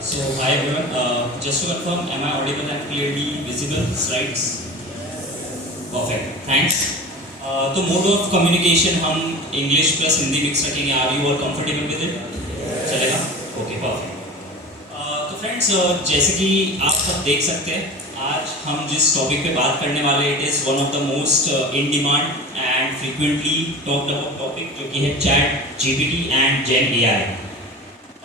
So hi everyone. Just to confirm, am I audible and clearly visible? Slides. Perfect. Thanks. तो mode of communication हम English plus Hindi mix रखेंगे. Are you all comfortable with it? चलेगा? Okay perfect. तो friends, जैसे कि आप सब देख सकते हैं, आज हम जिस टॉपिक पे बात करने वाले it is one of the most in demand and frequently talked about topic, जो कि है chat GPT and gen AI.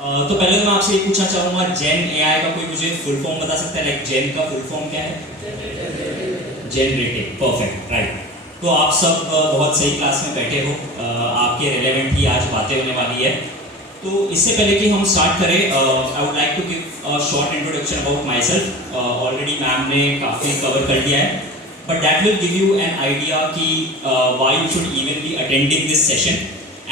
तो पहले तो मैं आपसे ये पूछना चाहूँगा, जेन एआई का कोई मुझे फुल फॉर्म बता सकता है? लाइक जेन का फुल फॉर्म क्या है? जनरेटिव. Perfect, right. तो आप सब बहुत सही क्लास में बैठे हो. आपके रिलेवेंट ही आज बातें होने वाली है. तो इससे पहले कि हम स्टार्ट करें, I would like to give a short introduction about myself. Already ma'am ने काफ़ी कवर कर दिया है, but that will give you an idea कि why you should even be attending this session.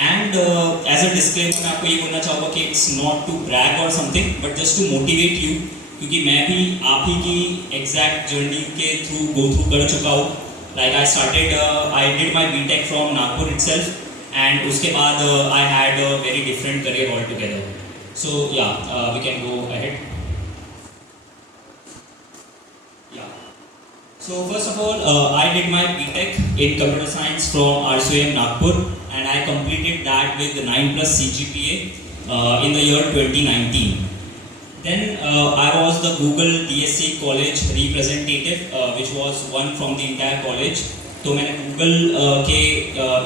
And as a disclaimer मैं आपको ये बोलना चाहूँगा कि it's not to brag or something, but just to motivate you, क्योंकि मैं भी आप ही की एग्जैक्ट जर्नी के थ्रू गो थ्रू कर चुका हूँ. Like I did my BTech from Nagpur itself, and उसके बाद I had a very different career all together. So yeah we can go ahead. So first of all, I did my BTech in Computer Science from RSUM Nagpur, and I completed that with 9+ CGPA in the year 2019. Then I was the Google DSC College representative, which was one from the entire college. तो मैंने Google के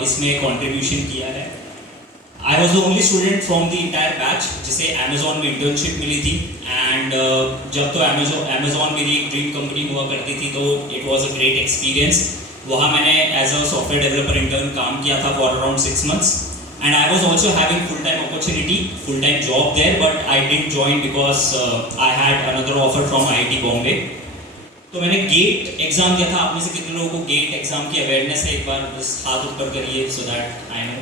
इसमें contribution किया है. I was the only student from the entire batch जिसे Amazon में internship मिली थी. And जब तो Amazon मेरी एक ड्रीम कंपनी हुआ करती थी, तो it was a great experience. वहाँ मैंने as a software developer intern काम किया था for around 6 months, and I was also having full time opportunity, full time job there, but I didn't join because I had another offer from IIT Bombay. तो मैंने gate exam दिया था. आप में से कितने लोगों को गेट एग्जाम की अवेयरनेस है? एक बार बस हाथ ऊपर करिए so that I know.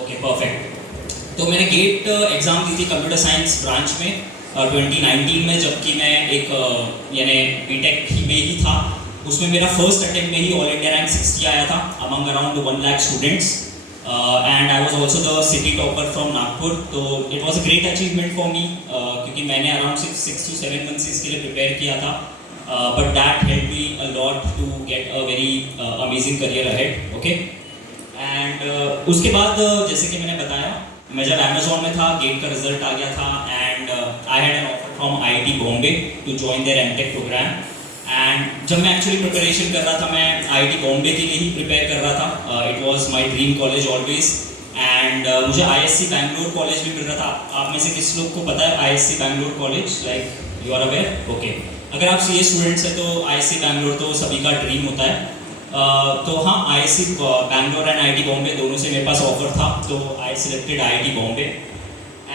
Okay perfect. तो मैंने गेट एग्ज़ाम दी थी कंप्यूटर साइंस ब्रांच में 2019 में, जबकि मैं एक यानी बीटेक में ही था. उसमें मेरा फर्स्ट अटेम्प्ट में ही ऑल इंडिया रैंक 60 आया था among around 1 lakh students, and I was also the city topper from Nagpur. तो it was a great achievement for me, क्योंकि मैंने अराउंड 6 to 7 months इसके लिए प्रिपेयर किया था, but that help me a lot to get a very amazing career ahead. Okay. And उसके बाद जैसे कि मैंने बताया, मैं जब Amazon में था, गेट का रिजल्ट आ गया था, and I had an offer from IIT Bombay to join there MTech programme. And जब मैं एक्चुअली प्रिपरेशन कर रहा था, मैं IIT बॉम्बे के लिए ही प्रिपेयर कर रहा था. It was my dream college always, and मुझे ISC बैंगलोर कॉलेज भी मिल रहा था. आप में से किस लोग को पता है ISC Bangalore college? Like you are aware? Okay. अगर आप CA स्टूडेंट्स हैं तो ISC बैंगलोर तो सभी का ड्रीम होता है. तो हाँ, ISC Bangalore and IIT Bombay दोनों से मेरे पास ऑफर था, तो I selected IIT Bombay.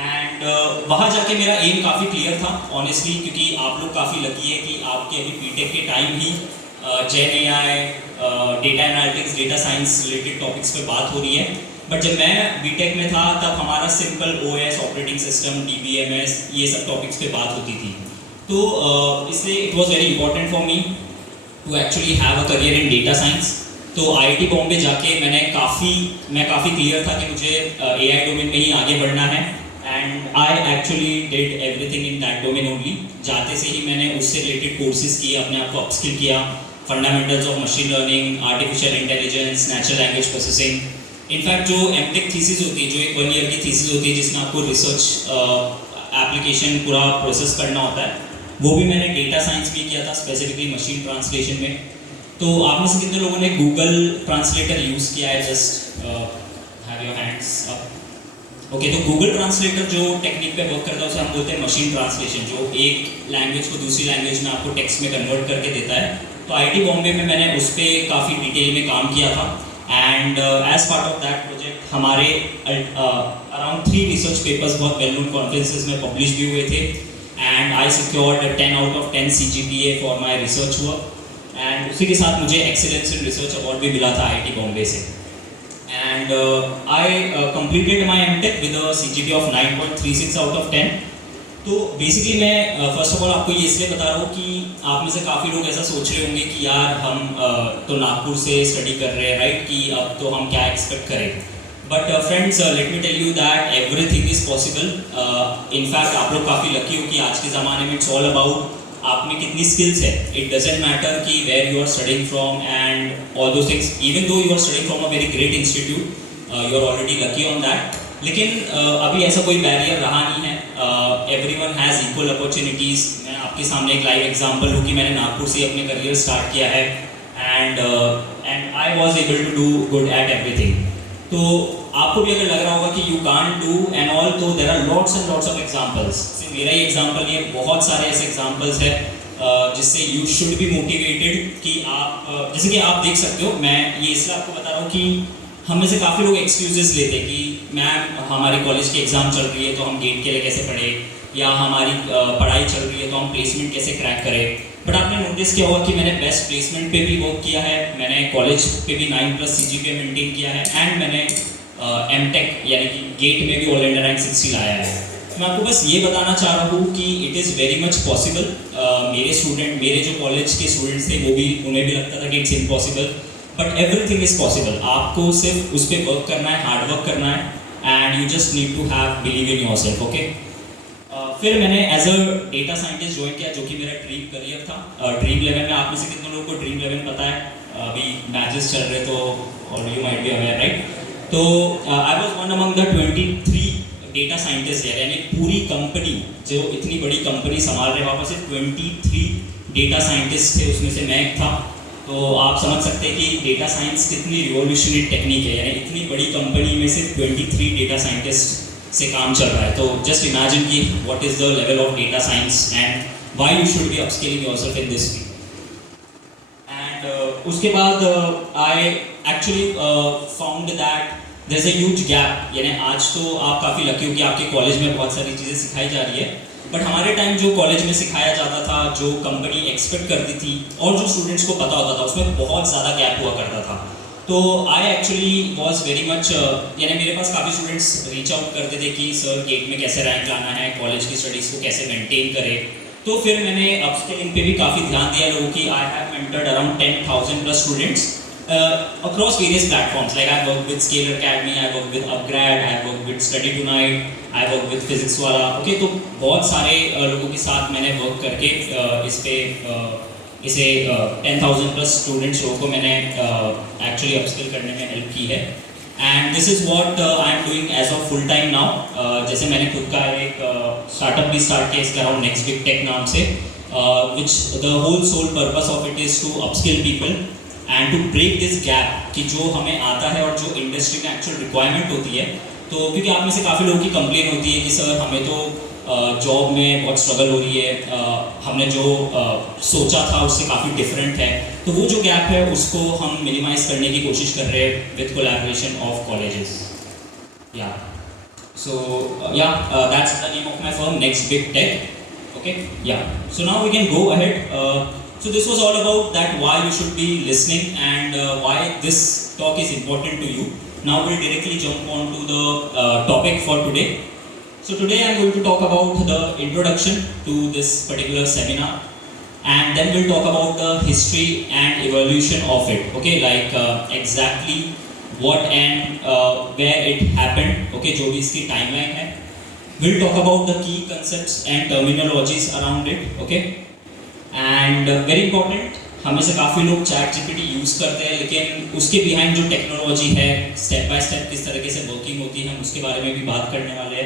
And वहाँ जाके मेरा एम काफ़ी क्लियर था ऑनेस्टली, क्योंकि आप लोग काफ़ी लकी है कि आपके अभी बीटेक के टाइम ही जेन AI, data analytics, data science related topics पे बात हो रही है. बट जब मैं बीटेक में था, तब हमारा simple OS, operating system, DBMS, ये सब टॉपिक्स पे बात होती थी. तो इसलिए it was very important for me to actually have a career in data science. तो IIT बॉम्बे जाके मैं काफ़ी क्लियर था कि मुझे AI डोमेन में ही आगे बढ़ना है, and I actually did everything in that domain only. जाते से ही मैंने उससे रिलेटेड कोर्सेज किए, अपने आप को अपस्किल किया. Fundamentals of machine learning, artificial intelligence, natural language processing. In fact जो एमटेक थीसिस होती है, जो एक 1 year की थीसिस होती है, जिसमें आपको रिसर्च एप्लीकेशन पूरा प्रोसेस करना होता है, वो भी मैंने डेटा साइंस में किया था, स्पेसिफिकली मशीन ट्रांसलेशन में. तो आप में से कितने लोगों ने गूगल ट्रांसलेटर यूज़ किया है? Just have your hands up. Okay. तो गूगल ट्रांसलेटर जो टेक्निक पे वर्क करता है, उसे हम बोलते हैं मशीन ट्रांसलेशन, जो एक लैंग्वेज को दूसरी लैंग्वेज में आपको टेक्स्ट में कन्वर्ट करके देता है. तो IIT बॉम्बे में मैंने उस पर काफ़ी डिटेल में काम किया था, and as part of that project हमारे अराउंड 3 रिसर्च पेपर्स बहुत वेल नोन कॉन्फ्रेंसेज में पब्लिश भी हुए थे, and I secured 10 out of 10 CGPA for my research work. and उसी के साथ मुझे एक्सीलेंस इन रिसर्च अवार्ड भी मिला था IIT बॉम्बे से. and I completed my MTech with a CGPA of 9.36 out of 10. तो बेसिकली मैं फर्स्ट ऑफ ऑल आपको ये इसलिए बता रहा हूँ कि आप में से काफ़ी लोग ऐसा सोच रहे होंगे कि यार हम तो नागपुर से स्टडी कर रहे हैं, राइट, कि अब तो हम क्या एक्सपेक्ट करें. But friends let me tell you that everything is possible. In fact आप लोग काफ़ी लकी हो कि आज के ज़माने में इट्स ऑल अबाउट आप में कितनी स्किल्स है. इट डजेंट मैटर कि where you are studying from and all those things. Even though you are studying from a very great institute, you are already lucky on that. लेकिन अभी ऐसा कोई barrier रहा नहीं है. Everyone has equal opportunities. मैं आपके सामने एक लाइव एग्जांपल हूँ कि मैंने नागपुर से अपने करियर स्टार्ट किया है and I was able to do good at everything. तो आपको भी अगर लग रहा होगा कि you can't do and all, तो there are lots and lots of examples. मेरा ही एग्जांपल ये, बहुत सारे ऐसे एग्जांपल्स है जिससे यू शुड बी मोटिवेटेड कि आप जैसे कि आप देख सकते हो. मैं ये इसलिए आपको बता रहा हूँ कि हम में से काफ़ी लोग एक्सक्यूजेस लेते हैं कि मैम हमारी कॉलेज की एग्ज़ाम चल रही है तो हम गेट के लिए कैसे पढ़े, या हमारी पढ़ाई चल रही है तो हम प्लेसमेंट कैसे क्रैक करें. बट आपने नोटिस किया होगा कि मैंने बेस्ट प्लेसमेंट पे भी वर्क किया है, मैंने कॉलेज पे भी 9+ CGPA मेंटेन किया है, एंड मैंने M.Tech यानी कि गेट में भी ऑल इंडिया रैंक 60 लाया है. मैं आपको बस ये बताना चाह रहा हूँ कि it is very much possible. मेरे जो कॉलेज के स्टूडेंट्स थे वो भी, उन्हें भी लगता था कि it's impossible, but everything is possible. आपको सिर्फ उस पर वर्क करना है, हार्ड वर्क करना है, and you just need to have believe in yourself. Okay. फिर मैंने as a data scientist join किया, जो कि मेरा ड्रीम करियर था. ड्रीम 11 में आप में से कितने लोगों को ड्रीम 11 पता है? अभी मैचेस चल रहे तो और you might be aware, right? तो I was one among the 23 data scientist है, यानी पूरी कंपनी, जो इतनी बड़ी कंपनी संभाल रहे, वहाँ पर सिर्फ 23 डेटा साइंटिस्ट थे, उसमें से मैं एक था. तो आप समझ सकते हैं कि डेटा साइंस कितनी रिवोल्यूशनरी टेक्निक है, यानी इतनी बड़ी कंपनी में सिर्फ 23 डेटा साइंटिस्ट से काम चल रहा है. तो जस्ट इमेजिन कि what is the level of data science and why you should be upskilling yourself in this field. And उसके बाद I actually found that there is a huge gap. यानी आज तो आप काफ़ी लकी हो कि आपके कॉलेज में बहुत सारी चीज़ें सिखाई जा रही है, बट हमारे टाइम जो कॉलेज में सिखाया जाता था, जो कंपनी एक्सपेक्ट करती थी और जो स्टूडेंट्स को पता होता था, उसमें बहुत ज़्यादा गैप हुआ करता था. तो I actually was very much, यानी मेरे पास काफ़ी स्टूडेंट्स रीच आउट करते थे कि सर गेट में कैसे रैंक लाना है, कॉलेज की स्टडीज़ को कैसे मेंटेन करें. तो फिर मैंने अपस्किलिंग पे भी काफ़ी ध्यान दिया लोगों की. I have mentored around 10,000+ students across various platforms. Like I work with Scalar Academy, I work with Upgrad, I work with Study Tonight, I work with Physics वाला. Okay, तो बहुत सारे लोगों के साथ मैंने वर्क करके इसे 10,000+ स्टूडेंट्स लोगों को मैंने एक्चुअली अपस्किल करने में हेल्प की है. And this is what I am doing as of full time now. जैसे मैंने खुद का एक स्टार्टअप भी स्टार्ट किया, इसका अराउंड नेक्स्ट बिग टेक नाम से, which the whole sole purpose of it is to upskill people and to break this gap कि जो हमें आता है और जो इंडस्ट्री में एक्चुअल रिक्वायरमेंट होती है. तो क्योंकि आप में से काफ़ी लोगों की कंप्लेन होती है कि सर हमें तो जॉब में बहुत स्ट्रगल हो रही है, हमने जो सोचा था उससे काफ़ी डिफरेंट है. तो वो जो गैप है उसको हम मिनिमाइज करने की कोशिश कर रहे हैं with collaboration of colleges. Yeah so yeah that's the name of my firm, next big tech. Okay, yeah so now we can go ahead. So this was all about that why you should be listening and why this talk is important to you. Now we'll directly jump on to the topic for today. So today I'm going to talk about the introduction to this particular seminar, and then we'll talk about the history and evolution of it. Okay, like exactly what and where it happened. Okay, जो भी इसकी timeline है. We'll talk about the key concepts and terminologies around it. Okay. And very important, हमें से काफ़ी लोग ChatGPT use करते हैं, लेकिन उसके बिहाइंड जो टेक्नोलॉजी है, स्टेप बाय स्टेप किस तरीके से वर्किंग होती है, हम उसके बारे में भी बात करने वाले हैं.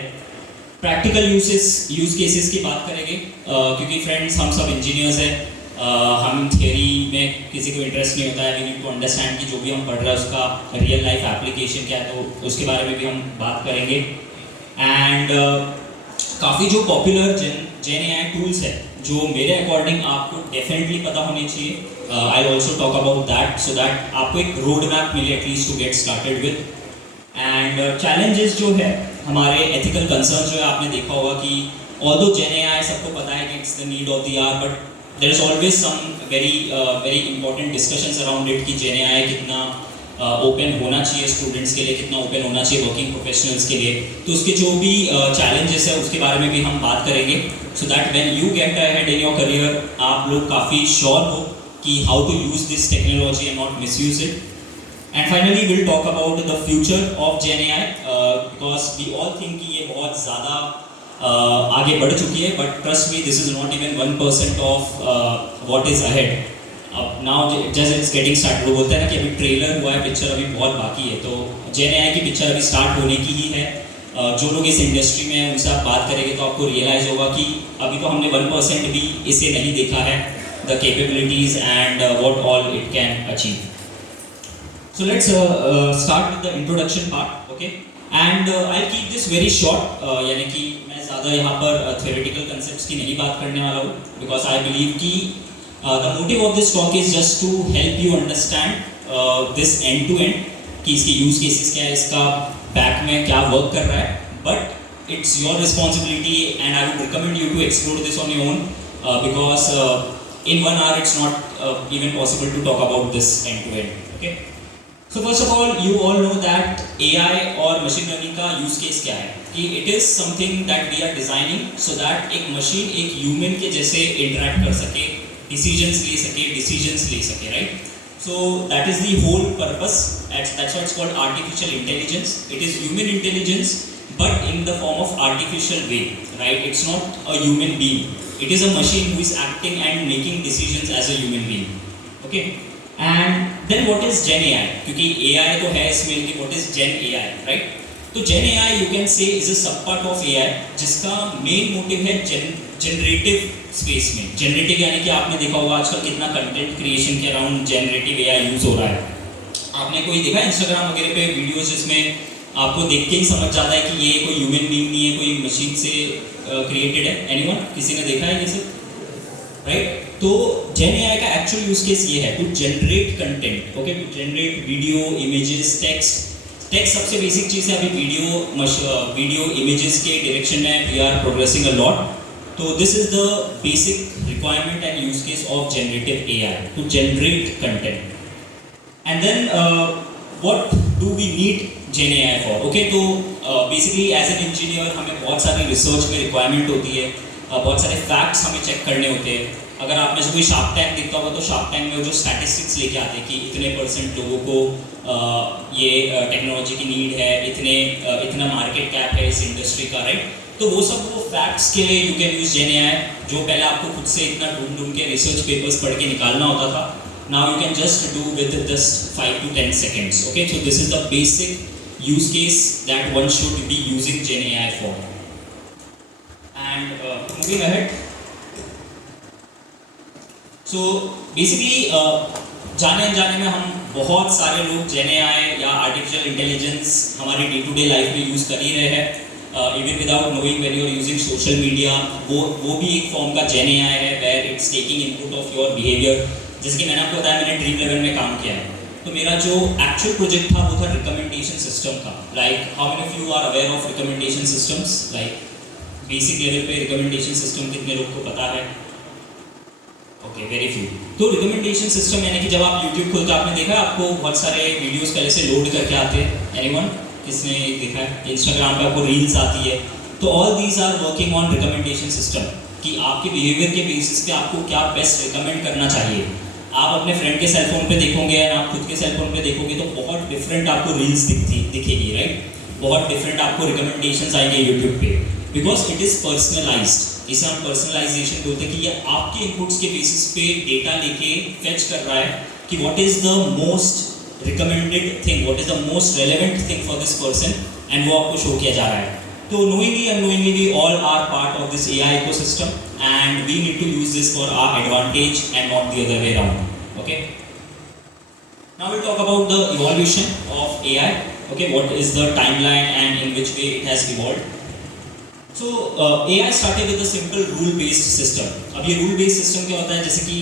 प्रैक्टिकल यूज़ केसेस की बात करेंगे, क्योंकि फ्रेंड्स हम सब इंजीनियर्स हैं. हम थियरी में किसी को इंटरेस्ट नहीं होता है. वी नीड टू अंडरस्टैंड कि जो भी हम पढ़ रहे हैं उसका रियल लाइफ एप्लीकेशन क्या है, तो उसके बारे में भी हम बात करेंगे. एंड काफ़ी जो पॉपुलर GenAI टूल्स है, जो मेरे अकॉर्डिंग आपको डेफिनेटली पता होनी चाहिए. I also talk about that so that आपको एक रोड मैप मिले at least to get started with. And challenges जो है, हमारे एथिकल कंसर्न जो है, आपने देखा होगा कि ऑल्दो GenAI सबको पता है कि it's the need of the hour, but there is always some very important discussions around it कि GenAI कितना ओपन होना चाहिए स्टूडेंट्स के लिए, कितना ओपन होना चाहिए वर्किंग प्रोफेशनल्स के लिए. तो उसके जो भी चैलेंजेस है उसके बारे में भी हम बात करेंगे, so that when you get ahead in your career आप लोग काफ़ी श्योर हो कि how to use this technology and not misuse it. And finally will talk about the future of gen A I, because we all think कि ये बहुत ज़्यादा आगे बढ़ चुकी है, but trust me this is not even 1% of what is ahead. अब now just it's getting start. वो बोलते हैं ना कि अभी ट्रेलर हुआ है, पिक्चर अभी बहुत बाकी है. तो जेन ए आई की पिक्चर अभी स्टार्ट होने की ही है. जो लोग इस इंडस्ट्री में हैं उनसे आप बात करेंगे तो आपको रियलाइज़ होगा कि अभी तो हमने 1% भी इसे नहीं देखा है, the capabilities and what all it can achieve. So let's start with the introduction part. Okay, and I keep this very short, यानी कि मैं ज़्यादा यहाँ पर थ्योरेटिकल कंसेप्ट्स की नहीं बात करने वाला हूँ, बिकॉज आई बिलीव कि the motive of this talk is just to help you understand this end to end, कि इसके यूज़ केसेस क्या है, इसका बैक में क्या वर्क कर रहा है. But it's your responsibility and I would recommend you to explore this on your own, because in 1 hour it's not even possible to talk about this end to end. Okay, so first of all you all know that AI और machine learning का use case क्या है, कि it is something that we are designing so that एक machine एक human के जैसे interact कर सके, decisions ले सके, right? So that is the whole purpose. That's why it's called artificial intelligence. It is human intelligence but in the form of artificial way, right? It's not a human being. It is a machine who is acting and making decisions as a human being. Okay, and then what is Gen AI? क्योंकि AI तो है इसमें, कि what is Gen AI, right? तो Gen AI you can say is a subpart of AI जिसका main motive है generative space में. Generative यानी कि आपने देखा होगा आजकल कितना content creation के around generative AI use हो रहा है. आपने कोई देखा Instagram वगैरह पे वीडियोस जिसमें आपको देख के ही समझ जाता है कि ये कोई ह्यूमन बीइंग नहीं है, कोई मशीन से क्रिएटेड है. एनीवन, किसी ने देखा है ये सब, राइट? तो जेन एआई का एक्चुअल यूज केस ये है to generate content. Okay, to generate video, images, text सबसे बेसिक चीज़ है. अभी वीडियो इमेजेस के डायरेक्शन में we are progressing a lot. तो this is the basic requirement and use case of generative AI, to generate content. And then what do we need gen AI for? Okay, तो basically as an engineer हमें बहुत सारी research में requirement होती है, बहुत सारे फैक्ट्स हमें चेक करने होते हैं. अगर आप में से कोई शार्क टैंक दिखता होगा तो शार्क टैंक में वो जो स्टैटिस्टिक्स लेके आते हैं कि इतने % लोगों को ये टेक्नोलॉजी की नीड है, इतना मार्केट कैप है इस इंडस्ट्री का, राइट? तो वो सब वो फैक्ट्स के लिए you can use gen AI, जो पहले आपको खुद से इतना ढूंढ के रिसर्च पेपर्स पढ़ के निकालना होता था. Now you can just do with just 5 to 10 seconds. Okay, so this is the basic use case that one should be using Gen AI for. And moving ahead, so basically जाने अनजाने में हम बहुत सारे लोग Gen AI या artificial intelligence हमारी day to day life में use कर ही रहे हैं. Even without knowing, when you are using social media, वो भी एक form का Gen AI है where it's taking input of your behavior. जैसे कि मैंने आपको बताया, मैंने ड्रीम लेवल में काम किया है. तो मेरा जो एक्चुअल प्रोजेक्ट था वो था रिकमेंडेशन सिस्टम का. Like how many of you are aware of recommendation systems? Like basic level पे रिकमेंडेशन सिस्टम कितने लोग को पता है? Okay, very few. तो रिकमेंडेशन सिस्टम यानी कि जब आप यूट्यूब खोलते हो, आपने देखा आपको बहुत सारे वीडियोस पहले से लोड करके आते हैं. एनीवन, किसने देखा है? इंस्टाग्राम पे आपको रील्स आती है. तो all these are working on recommendation system, कि आपके बिहेवियर के बेसिस पे आपको क्या बेस्ट रिकमेंड करना चाहिए. आप अपने फ्रेंड के सेल फोन पे देखोगे और आप खुद के सेल फोन पे देखोगे तो बहुत डिफरेंट आपको रील्स दिखेगी, राइट? बहुत डिफरेंट आपको रिकमेंडेशंस आएंगे यूट्यूब पे, बिकॉज इट इज़ पर्सनलाइज्ड. इसे हम पर्सनलाइजेशन बोलते हैं कि ये आपके इनपुट्स के बेसिस पे डेटा लेके फेच कर रहा है कि what is the most recommended thing, what is the most relevant thing for this person, and वो आपको शो किया जा रहा है. So knowingly and unknowingly we all are part of this AI ecosystem and we need to use this for our advantage and not the other way around. Okay. Now we'll talk about the evolution of AI. Okay, what is the timeline and in which way it has evolved. So AI started with a simple rule-based system. अब ये rule-based system क्या होता है? जैसे कि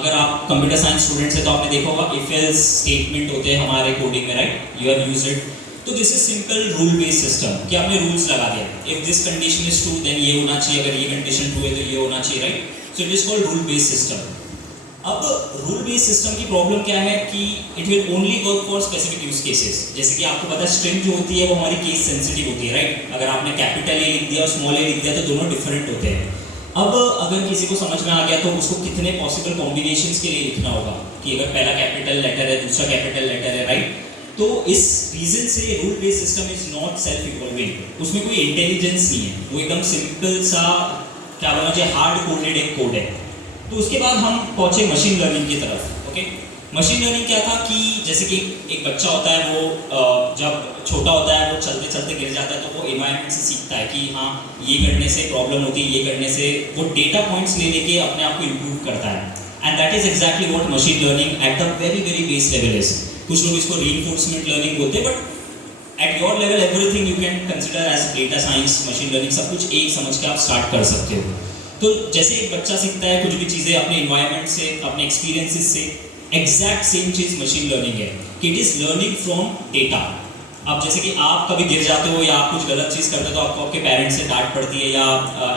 अगर आप computer science students हैं तो आपने देखा होगा if else स्टेटमेंट होते हैं हमारे कोडिंग में, right? You have used it. तो this is simple rule based system कि आपने रूल्स लगा दिया. If this condition is true then ये होना चाहिए, अगर ये कंडीशन ट्रू है तो ये होना चाहिए, right? So it is called rule based system. अब रूल बेस्ड सिस्टम की प्रॉब्लम क्या है कि it will only work for specific use cases. जैसे कि आपको पता है स्ट्रिंग जो होती है वो हमारी केस सेंसिटिव होती है, राइट? अगर आपने कैपिटल ए लिख दिया और स्मॉल ए लिख दिया तो दोनों डिफरेंट होते हैं. अब अगर किसी को समझ में आ गया तो उसको कितने पॉसिबल कॉम्बिनेशंस के लिए लिखना होगा कि अगर पहला कैपिटल लेटर है, दूसरा कैपिटल लेटर है, राइट? तो इस रीजन से rule based system is not self evolving, उसमें कोई इंटेलिजेंस नहीं है, वो एकदम सिंपल सा क्या बोलना चाहिए हार्ड कोडेड एक कोड है। तो उसके बाद हम पहुंचे मशीन लर्निंग की तरफ। ओके, मशीन लर्निंग क्या था कि जैसे कि एक बच्चा होता है, वो जब छोटा होता है वो चलते चलते गिर जाता है, तो वो एनवायरनमेंट से सीखता है कि हाँ ये करने से प्रॉब्लम होती है, ये करने से वो डेटा पॉइंट्स ले लेके अपने आप को इम्प्रूव करता है। And that is exactly what machine learning at the very base level is. कुछ लोग इसको रीइंफोर्समेंट लर्निंग बोलते हैं, but at your level everything you can consider as data science, machine learning, सब कुछ एक समझ के आप स्टार्ट कर सकते हो। तो जैसे एक बच्चा सीखता है कुछ भी चीज़ें अपने इन्वायरमेंट से, अपने एक्सपीरियंसेस से, एग्जैक्ट सेम चीज़ मशीन लर्निंग है कि it is learning from data. अब जैसे कि आप कभी गिर जाते हो या आप कुछ गलत चीज़ करते हो तो आपको आपके पेरेंट्स से डांट पड़ती है या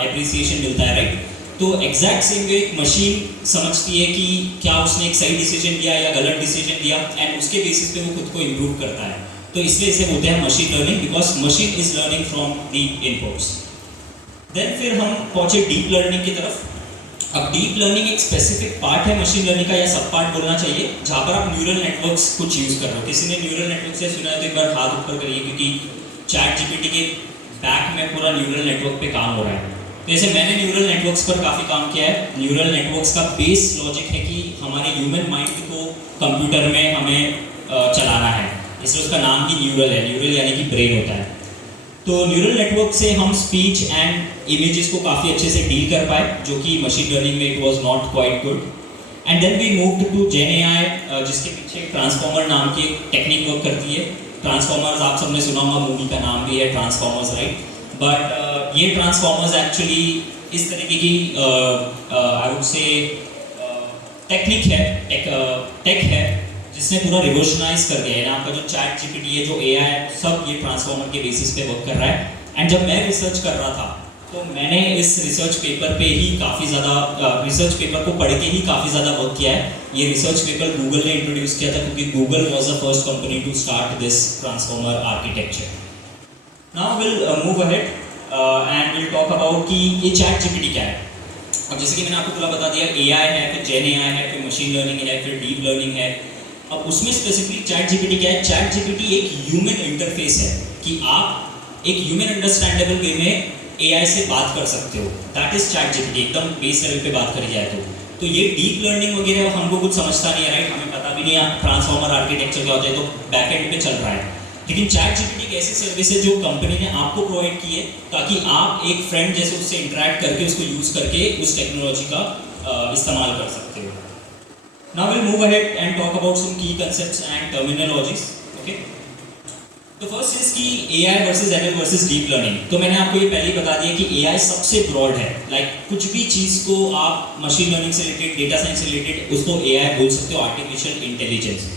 एप्रिसिएशन मिलता है, राइट? तो एग्जैक्ट सेम वे एक मशीन समझती है कि क्या उसने एक सही डिसीजन लिया या गलत डिसीजन लिया, एंड उसके बेसिस पे वो खुद को इम्प्रूव करता है। तो इसलिए इसे बोलते हैं machine learning, because machine is learning from the inputs. Then फिर हम पहुंचे डीप लर्निंग की तरफ। अब डीप लर्निंग एक स्पेसिफिक पार्ट है मशीन लर्निंग का, या सब पार्ट बोलना चाहिए, जहाँ पर आप न्यूरल नेटवर्क्स कुछ यूज़ कर रहे हो। किसी ने न्यूरल नेटवर्क से सुना है तो एक बार हाथ ऊपर करिए, क्योंकि चैट जीपीटी के बैक में पूरा न्यूरल नेटवर्क पे काम हो रहा है। तो जैसे मैंने न्यूरल नेटवर्क्स पर काफ़ी काम किया है। न्यूरल नेटवर्क्स का बेस लॉजिक है कि हमारे ह्यूमन माइंड को कंप्यूटर में हमें चलाना है, इसलिए उसका नाम ही न्यूरल है। न्यूरल यानी कि ब्रेन होता है। तो न्यूरल नेटवर्क से हम स्पीच एंड इमेजेस को काफ़ी अच्छे से डील कर पाए, जो कि मशीन लर्निंग में it was not quite good. And then we moved to gen AI, जिसके पीछे ट्रांसफॉर्मर नाम की एक टेक्निक वर्क करती है। ट्रांसफॉर्मर्स आप सबने सुना होगा, मूवी का नाम भी है ट्रांसफॉर्मर्स, राइट? बट ये ट्रांसफॉर्मर्स एक्चुअली इस तरीके की आई वुड से टेक्निक है, टेक है, जिसने पूरा रिवोल्यूशनाइज कर दिया है ना। आपका जो चैट जीपीटी है, जो एआई है, सब ये ट्रांसफॉर्मर के बेसिस पे वर्क कर रहा है। एंड जब मैं रिसर्च कर रहा था तो मैंने इस रिसर्च पेपर पे ही काफ़ी ज़्यादा रिसर्च पेपर को पढ़ के ही काफ़ी ज़्यादा वर्क किया है। ये रिसर्च पेपर गूगल ने इंट्रोड्यूस किया था, क्योंकि Google was the first company to start this transformer architecture. Now will move ahead and will talk about कि ये चैट जीपीटी क्या है। अब जैसे कि मैंने आपको पूरा बता दिया, एआई है, फिर जेन एआई है, फिर मशीन लर्निंग है, फिर डीप लर्निंग है। अब उसमें स्पेसिफिकली चैट जीपीटी क्या है? चैट जीपीटी एक ह्यूमन इंटरफेस है कि आप एक ह्यूमन अंडरस्टैंडेबल वे में एआई से बात कर सकते हो। दैट इज चैट जीपीटी, एकदम बेस लेवल पे बात करी जाए तो ये डीप लर्निंग वगैरह हमको कुछ समझता नहीं है, राइट? हमें पता भी नहीं है ट्रांसफॉर्मर आर्किटेक्चर क्या होता है, तो बैकएंड पे चल रहा है। लेकिन चैट जीपीटी एक ऐसी सर्विस है जो कंपनी ने आपको प्रोवाइड की है, ताकि आप एक फ्रेंड जैसे उससे इंटरेक्ट करके, उसको यूज़ करके उस टेक्नोलॉजी का इस्तेमाल कर सकते हो। Now we'll move ahead and talk about some key concepts and terminologies. Okay. तो फर्स्ट इज कि AI versus ML versus deep learning. तो मैंने आपको ये पहले ही बता दिया कि AI सबसे ब्रॉड है, लाइक कुछ भी चीज़ को आप मशीन लर्निंग से रिलेटेड, डेटा साइंस से रिलेटेड, उसको AI बोल सकते हो, आर्टिफिशियल इंटेलिजेंस।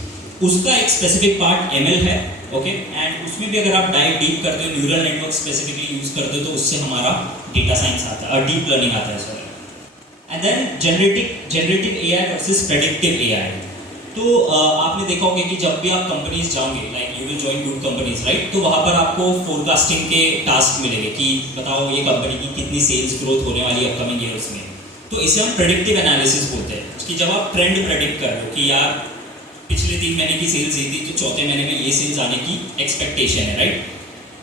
उसका एक स्पेसिफिक पार्ट ML है, ओके? एंड उसमें भी अगर आप डाइव डीप करते हो, न्यूरल नेटवर्क स्पेसिफिकली यूज़ करते हो, तो उससे हमारा डेटा साइंस आता है और डीप लर्निंग आता है, sorry. And then generative AI versus predictive AI। तो आपने देखा होगा कि जब भी आप कंपनीज जाओगे, like you will join good companies, right? तो वहाँ पर आपको फोरकास्टिंग के टास्क मिलेंगे कि बताओ ये कंपनी की कितनी सेल्स ग्रोथ होने वाली है अपकमिंग ईयर्स में। तो इसे हम प्रेडिक्टिव एनालिसिस बोलते हैं, कि जब आप ट्रेंड प्रेडिक्ट कर रहे हो कि यार पिछले 3 महीने की सेल्स ये थी, तो चौथे महीने में ये सेल्स आने की एक्सपेक्टेशन है, राइट?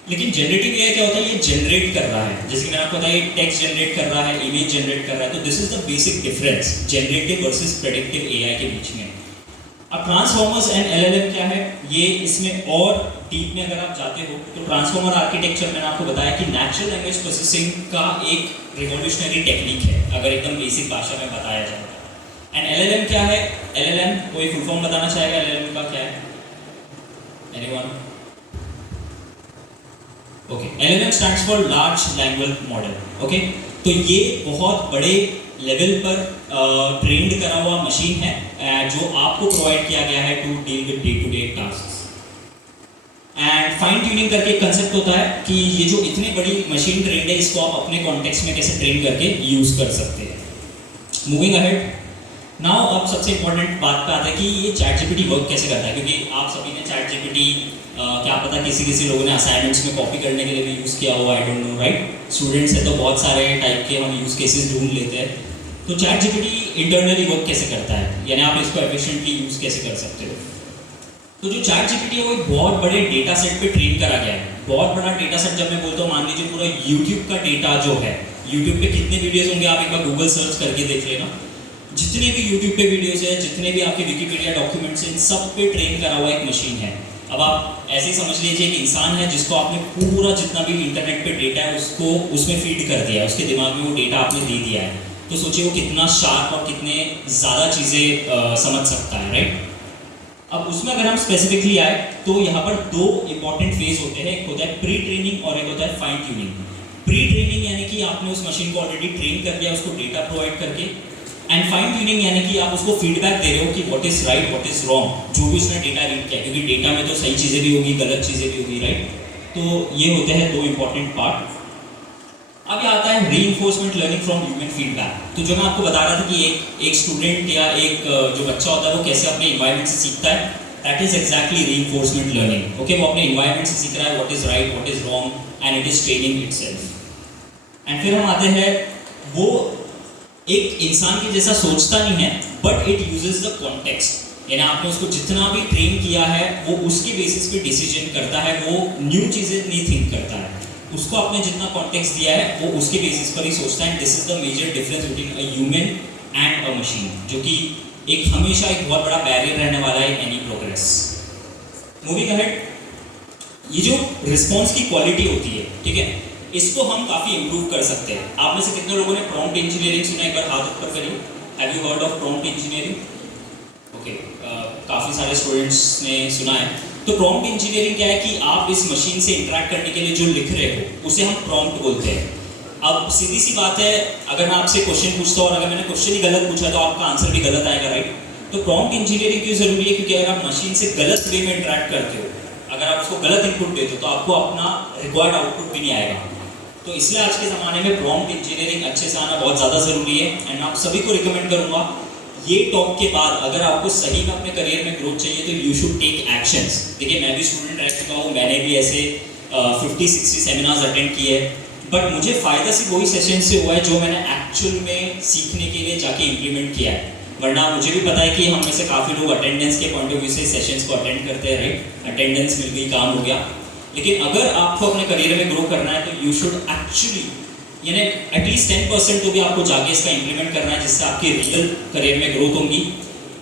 लेकिन जनरेटिव AI क्या होता है? ये जनरेट कर रहा है, जैसे कि मैंने आपको बताया, टेक्स्ट जनरेट कर रहा है, इमेज जनरेट कर रहा है। तो this is the basic difference generative versus predictive AI के बीच में। अब ट्रांसफॉर्मर्स एंड LLM क्या है, ये इसमें और डीप में अगर आप जाते हो तो ट्रांसफॉर्मर आर्किटेक्चर मैंने आपको बताया कि नेचुरल लैंग्वेज प्रोसेसिंग का एक रिवॉल्यूशनरी टेक्निक है, अगर एकदम बेसिक भाषा में बताया जाए। एंड LLM क्या है? LLM कोई फुल फॉर्म बताना चाहेगा LLM का क्या है? Anyone? Okay, LLM stands for large language model. Okay, तो ये बहुत बड़े लेवल पर ट्रेंड करा हुआ मशीन है, जो आपको प्रोवाइड किया गया है to deal with day to day tasks. And fine tuning करके एक कंसेप्ट होता है कि ये जो इतनी बड़ी मशीन ट्रेंड है, इसको आप अपने कॉन्टेक्स्ट में कैसे ट्रेन करके यूज़ कर सकते हैं। मूविंग अहेड नाउ, अब सबसे इंपॉर्टेंट बात पे आता है कि ये चैट जीपीटी वर्क कैसे करता है, क्योंकि आप सभी ने चैट जीपीटी क्या पता किसी लोगों ने असाइनमेंट्स में कॉपी करने के लिए भी यूज़ किया हुआ, I don't know, right? Students है तो बहुत सारे टाइप के हम यूज़ केसेस ढूंढ लेते हैं। तो चैट जीपीटी इंटरनली वर्क कैसे करता है, यानी आप इसको एफिशिएंटली यूज़ कैसे कर सकते हो। तो जो चैट जीपीटी है वो एक बहुत बड़े डेटा सेट पे ट्रेन करा गया है। बहुत बड़ा डेटा सेट जब मैं बोलता हूँ, मान लीजिए पूरा यूट्यूब का डेटा जो है, यूट्यूब पे कितने वीडियोस होंगे आप एक बार गूगल सर्च करके देख लेना। जितने भी यूट्यूब पे वीडियोस हैं, जितने भी आपके विकिपीडिया डॉक्यूमेंट्स हैं, इन सब पे ट्रेन करा हुआ एक मशीन है। अब आप ऐसे ही समझ लीजिए एक इंसान है जिसको आपने पूरा जितना भी इंटरनेट पे डेटा है उसको उसमें फीड कर दिया है, उसके दिमाग में वो डेटा आपने दे दिया है। तो सोचिए वो कितना शार्प और कितने ज़्यादा चीज़ें समझ सकता है, राइट। अब उसमें अगर हम स्पेसिफिकली आए तो यहाँ पर दो इंपॉर्टेंट फेज होते हैं, एक होता है प्री ट्रेनिंग और एक होता है फाइन ट्यूनिंग। प्री ट्रेनिंग यानी कि आपने उस मशीन को ऑलरेडी ट्रेन कर दिया उसको डेटा प्रोवाइड करके, एंड फाइन ट्यूनिंग यानी कि आप उसको फीडबैक दे रहे हो कि what is right what is wrong, जो भी उसने डेटा रीड किया, क्योंकि डेटा में तो सही चीज़ें भी होगी गलत चीज़ें भी होगी, राइट। तो ये होते हैं दो इंपॉर्टेंट पार्ट। अब ये आता है reinforcement learning from human feedback. तो जो मैं आपको बता रहा था कि एक स्टूडेंट या एक जो बच्चा होता है वो कैसे अपने इन्वायरमेंट से सीखता है, that is exactly reinforcement learning. Okay, वो अपने इन्वायरमेंट से सीख रहा है what is right what is wrong and it is training itself. And फिर हम आते हैं, वो एक इंसान के जैसा सोचता नहीं है but it uses the context, यानी आपने उसको जितना भी ट्रेन किया है वो उसके बेसिस पे डिसीजन करता है, वो न्यू चीज़ें नहीं थिंक करता है। उसको आपने जितना कॉन्टेक्स्ट दिया है वो उसके बेसिस पर ही सोचता है। This is the major difference between a human and a machine, जो कि एक हमेशा एक बहुत बड़ा बैरियर रहने वाला है एनी प्रोग्रेस। मूविंग अहेड, ये जो रिस्पॉन्स की क्वालिटी होती है, ठीक है, इसको हम काफ़ी इम्प्रूव कर सकते हैं। आप में से कितने लोगों ने प्रॉम्प्ट इंजीनियरिंग सुना है? एक बार हाथ ऊपर करिए। Have you heard of prompt engineering? Okay, काफ़ी सारे स्टूडेंट्स ने सुना है। तो प्रॉम्प्ट इंजीनियरिंग क्या है कि आप इस मशीन से इंटरेक्ट करने के लिए जो लिख रहे हो उसे हम प्रॉम्प्ट बोलते हैं। अब सीधी सी बात है, अगर मैं आपसे क्वेश्चन पूछता हूँ और अगर मैंने क्वेश्चन ही गलत पूछा तो आपका आंसर भी गलत आएगा, राइट। तो प्रॉम्प्ट इंजीनियरिंग क्यों जरूरी है? क्योंकि अगर आप मशीन से गलत वे में इंटरेक्ट करते हो, अगर आप उसको गलत इनपुट देते हो तो आपको अपना रिक्वायर्ड आउटपुट भी नहीं आएगा। तो इसलिए आज के ज़माने में प्रॉम्प्ट इंजीनियरिंग अच्छे से आना बहुत ज़्यादा ज़रूरी है। एंड आप सभी को रिकमेंड करूँगा, ये टॉक के बाद अगर आपको सही में अपने करियर में ग्रोथ चाहिए तो यू शुड टेक एक्शंस। देखिए, मैं भी स्टूडेंट रह चुका हूँ, मैंने भी ऐसे 50-60 सेमिनार्स अटेंड किए, बट मुझे फ़ायदा सिर्फ वही सेशन से हुआ है जो मैंने एक्चुअल में सीखने के लिए जाके इम्प्लीमेंट किया है। वरना मुझे भी पता है कि हम में से काफ़ी लोग अटेंडेंस के पॉइंट ऑफ व्यू से सेशंस को अटेंड करते हैं, राइट, अटेंडेंस मिल गई काम हो गया। लेकिन अगर आपको अपने करियर में ग्रो करना है तो यू शुड एक्चुअली, यानी एटलीस्ट 10% तो भी आपको जाके इसका इंप्लीमेंट करना है, जिससे आपकी रियल करियर में ग्रोथ होगी।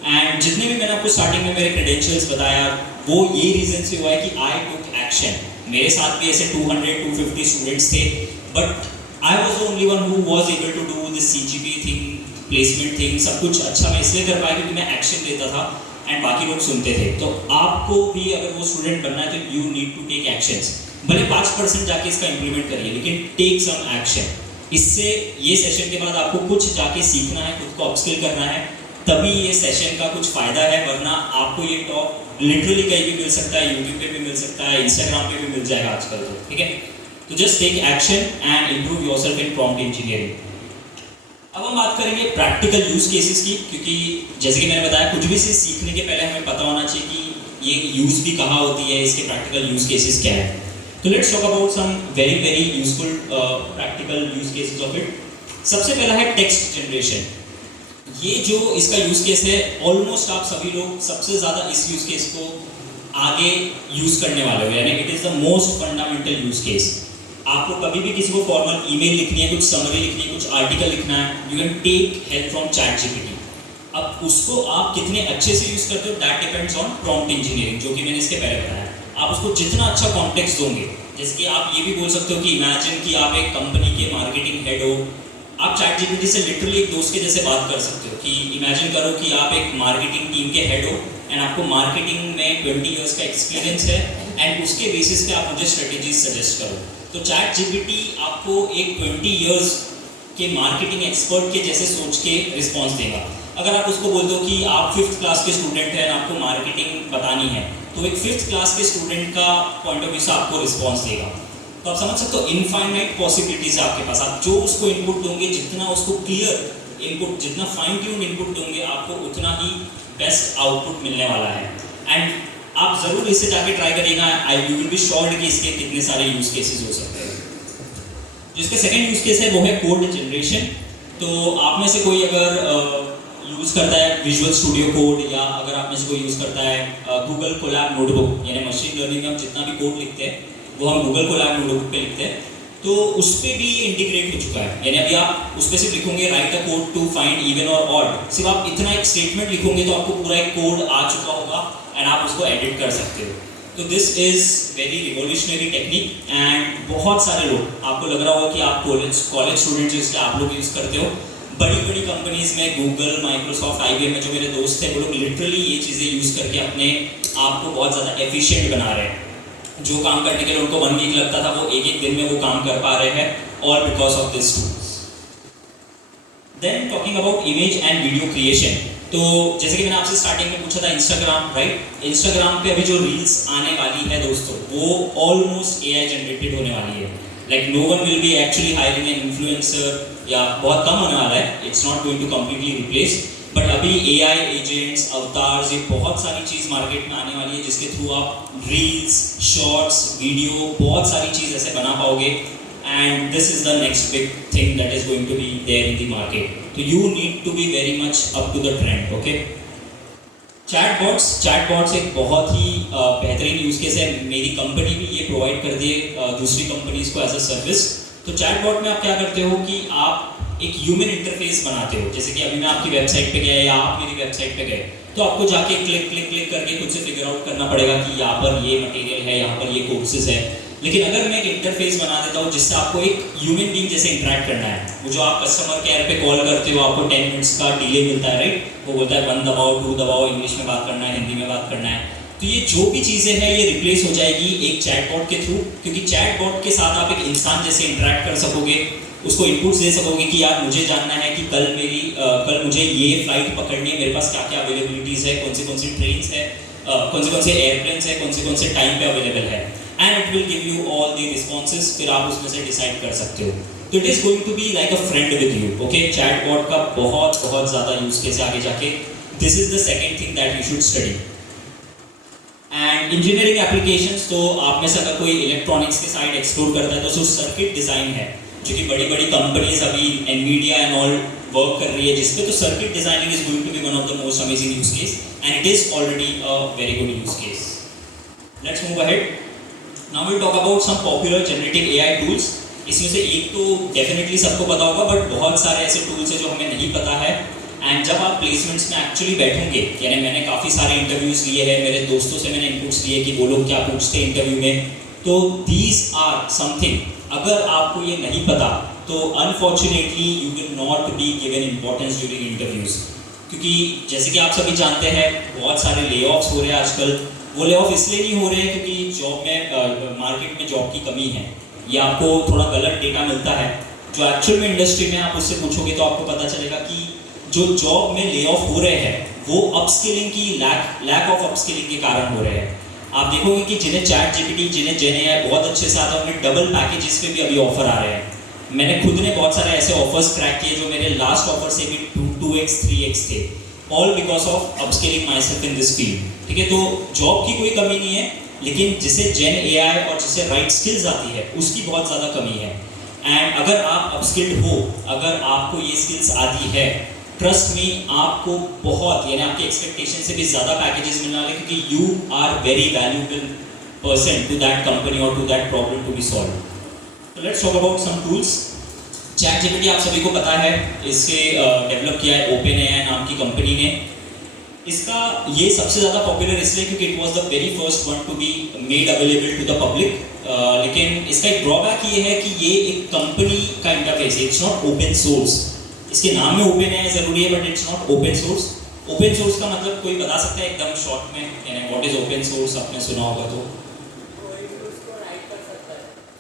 एंड जितने भी मैंने आपको स्टार्टिंग में मेरे क्रेडेंशियल्स बताया वो ये रीज़न से हुआ है कि आई टुक एक्शन। मेरे साथ भी ऐसे 200-250 स्टूडेंट्स थे, but I was the only one who was able to do this CGP thing, placement thing, सब कुछ अच्छा मैं इसलिए कर पाया क्योंकि मैं एक्शन लेता था एंड बाकी लोग सुनते थे। तो आपको भी अगर वो स्टूडेंट बनना है तो you need to take actions. भले 5% जाके इसका इंप्लीमेंट करिए, लेकिन टेक सम एक्शन। इससे ये सेशन के बाद आपको कुछ जाके सीखना है, खुद को अपस्किल करना है, तभी ये सेशन का कुछ फ़ायदा है। वरना आपको ये टॉक लिटरली कहीं भी मिल सकता है, यूट्यूब पे भी मिल सकता है, इंस्टाग्राम पे भी मिल जाएगा आजकल तो, ठीक है। तो just take action and improve yourself in prompt engineering. अब हम बात करेंगे प्रैक्टिकल यूज केसेस की, क्योंकि जैसे कि मैंने बताया कुछ भी से सीखने के पहले हमें पता होना चाहिए कि ये यूज भी कहाँ होती है, इसके प्रैक्टिकल यूज केसेस क्या है। तो let's talk about some very very useful practical use cases of it. सबसे पहला है टेक्स्ट जनरेशन। ये जो इसका यूज केस है, ऑलमोस्ट आप सभी लोग सबसे ज़्यादा इस यूज केस को आगे यूज करने वाले हो, यानी it is the most fundamental use case. आपको कभी भी किसी को फॉर्मल ईमेल लिखनी है, कुछ समरी लिखनी है, कुछ आर्टिकल लिखना है, you can take help from chat GPT. अब उसको आप कितने अच्छे से यूज़ करते हो that depends on prompt engineering, जो कि मैंने इसके पहले बताया। आप उसको जितना अच्छा कॉन्टेक्स्ट दोगे, जैसे कि आप ये भी बोल सकते हो कि इमेजिन कि आप एक कंपनी के मार्केटिंग हेड हो, आप चैट जीपीटी से लिटरली एक दोस्त के जैसे बात कर सकते हो कि इमेजिन करो कि आप एक मार्केटिंग टीम के हेड हो एंड आपको मार्केटिंग में 20 इयर्स का एक्सपीरियंस है एंड उसके बेसिस पे आप मुझे स्ट्रेटेजीज सजेस्ट करो। तो चैट जीपीटी आपको एक 20 इयर्स के मार्केटिंग एक्सपर्ट के जैसे सोच के रिस्पॉन्स देगा। अगर आप उसको बोल दो कि आप 5th क्लास के स्टूडेंट हैं, आपको मार्केटिंग बतानी है, तो एक 5th क्लास के स्टूडेंट का पॉइंट ऑफ व्यू से आपको रिस्पॉन्स देगा। तो आप समझ सकते हो इनफाइनाइट पॉसिबिलिटीज है आपके पास। आप जो उसको इनपुट दोगे, जितना उसको क्लियर इनपुट, जितना फाइन ट्यून इनपुट दोगे, आपको उतना ही बेस्ट आउटपुट मिलने वाला है। एंड आप ज़रूर इसे जाके ट्राई करिएगा, यू विल बी श्योर्ड कि इसके कितने सारे यूज केसेस हो सकते हैं। जिसका सेकंड यूज केस है वो है कोड जनरेशन। तो आप में से कोई अगर यूज़ करता है विजुअल स्टूडियो कोड, या अगर आप में से कोई यूज़ करता है गूगल कोलैब नोटबुक, यानी मशीन लर्निंग में हम जितना भी कोड लिखते हैं वो हम गूगल कोलैब नोटबुक पे लिखते हैं, तो उस पर भी इंटीग्रेट हो चुका है। यानी अभी आप उस पर सिर्फ लिखोगे write a code to find even और ऑड, सिर्फ आप इतना एक स्टेटमेंट लिखोगे तो आपको पूरा एक कोड आ चुका होगा एंड आप उसको एडिट कर सकते हो। तो this is very revolutionary technique and बहुत सारे लोग, आपको लग रहा होगा कि आप कॉलेज स्टूडेंट्स इसलिए आप लोग यूज़ करते हो, बड़ी बड़ी कंपनीज में गूगल, माइक्रोसॉफ्ट, IBM में जो मेरे दोस्त थे वो लोग लिटरली ये चीज़ें यूज़ करके अपने आप को बहुत ज़्यादा एफिशिएंट बना रहे हैं। जो काम करने के लिए उनको 1 वीक लगता था वो एक दिन में वो काम कर पा रहे हैं, और because of this tools. Then talking about image and video creation, तो जैसे कि मैंने आपसे स्टार्टिंग में पूछा था इंस्टाग्राम, राइट? इंस्टाग्राम पे अभी जो रील्स आने वाली है दोस्तों, वो ऑलमोस्ट AI जनरेटेड होने वाली है। Like no one will be actually hiring an influencer, या बहुत कम होने वाला है, it's not going to completely replace, but अभी AI एजेंट्स, अवतार्स, ये बहुत सारी चीज़ मार्केट में आने वाली है जिसके थ्रू आप रील्स, शॉर्ट्स, वीडियो, बहुत सारी चीज़ ऐसे बना पाओगे, and this is the next big thing that is going to be there in the market. तो you need to be very much up to the trend, okay? Chatbots एक बहुत ही बेहतरीन use case है, मेरी कंपनी भी ये provide कर दिए दूसरी कंपनीज को एज अ सर्विस। तो चैटबॉट में आप क्या करते हो कि आप एक ह्यूमन इंटरफेस बनाते हो, जैसे कि अभी मैं आपकी वेबसाइट पे गया या आप मेरी वेबसाइट पे गए, तो आपको जाके क्लिक क्लिक क्लिक करके खुद से फिगर आउट करना पड़ेगा कि यहाँ पर ये मटेरियल है, यहाँ पर ये कोर्सेज है। लेकिन अगर मैं एक इंटरफेस बना देता हूँ जिससे आपको एक ह्यूमन बीइंग जैसे इंटरेक्ट करना है, वो जो आप कस्टमर केयर पे कॉल करते हो आपको 10 मिनट्स का डिले मिलता है, राइट? वो बोलता है 1 दबाओ, 2 दबाओ, इंग्लिश में बात करना है, हिंदी में बात करना है। तो ये जो भी चीज़ें हैं ये रिप्लेस हो जाएगी एक चैटबॉट के थ्रू, क्योंकि चैटबॉट के साथ आप एक इंसान जैसे इंटरेक्ट कर सकोगे, उसको इनपुट्स दे सकोगे कि यार मुझे जानना है कि कल मुझे ये फ्लाइट पकड़नी है, मेरे पास क्या क्या अवेलेबिलिटीज़ है, कौन सी ट्रेन्स है, कौन से एयरप्लेन्स है, कौन से टाइम पे अवेलेबल है, and it will give you all the responses, फिर आप उसमें से डिसाइड कर सकते हो। तो it is going to be like a friend with you, okay? Chatbot का बहुत ज़्यादा यूज केस आगे जाके, this is the second thing that you should study. And engineering applications, तो आप में से अगर कोई इलेक्ट्रॉनिक्स के साइड एक्सप्लोर करता है तो जो सर्किट डिज़ाइन है, जो कि बड़ी बड़ी कंपनीज अभी एनवीडिया एंड ऑल वर्क कर रही है जिसपे, तो circuit designing is going to be one of the most amazing use case and it is already a very good use case. Let's move ahead, now will talk about some popular generative AI tools. इसमें से एक तो definitely सबको पता होगा, but बहुत सारे ऐसे टूल्स हैं जो हमें नहीं पता है, एंड जब आप प्लेसमेंट्स में एक्चुअली बैठोगे, यानी मैंने काफ़ी सारे इंटरव्यूज़ लिए हैं, मेरे दोस्तों से मैंने इनपुट्स लिए कि वो लोग क्या पूछते हैं इंटरव्यू में, तो दीज आर समथिंग, अगर आपको ये नहीं पता तो unfortunately you will not be given importance during interviews, क्योंकि जैसे कि आप सभी जानते हैं बहुत सारे ले ऑफ्स हो रहे हैं आजकल। वो ले ऑफ इसलिए नहीं हो रहे हैं क्योंकि जॉब में मार्केट में जॉब की कमी है, ये आपको थोड़ा गलत डेटा मिलता है। जो एक्चुअल में इंडस्ट्री में आप उससे पूछोगे तो आपको पता चलेगा कि जो जॉब में ले ऑफ हो रहे हैं वो अपस्किलिंग की लैक ऑफ अपस्किलिंग के कारण हो रहे हैं। आप देखोगे कि जिन्हें चैट जीपीटी, जिन्हें जेनएआई बहुत अच्छे से आता है, उन्हें डबल पैकेजेस पे भी अभी ऑफर आ रहे हैं। मैंने खुद ने बहुत सारे ऐसे ऑफर्स क्रैक किए जो मेरे लास्ट ऑफर से भी 2x 3x थे, all because of upskilling my self in this field. ठीक है, तो जॉब की कोई कमी नहीं है, लेकिन जिसे जेन एआई और जिसे राइट स्किल्स आती है उसकी बहुत ज़्यादा कमी है। एंड अगर आप अपस्किल्ड हो, अगर आपको ये स्किल्स आती है, ट्रस्ट मी, आपको बहुत, यानी आपके एक्सपेक्टेशन से भी ज़्यादा पैकेजेस मिलने वाले, क्योंकि you are very valuable person to that company और to that problem to be solve. तो let's talk about some tools. Chat GPT आप सभी को पता है, इससे डेवलप किया है ओपन नाम की कंपनी ने। इसका ये सबसे ज़्यादा पॉपुलर इसलिए क्योंकि it was the very first one to be made available to the public. लेकिन इसका एक ड्रॉबैक ये है कि ये एक कंपनी का इंटरफेस है, इट्स नॉट ओपन सोर्स। इसके नाम में ओपन है जरूरी है, but it's not open source. Open source का मतलब कोई बता सकता है एकदम शॉर्ट में, यानी व्हाट इज ओपन सोर्स? आपने सुना होगा तो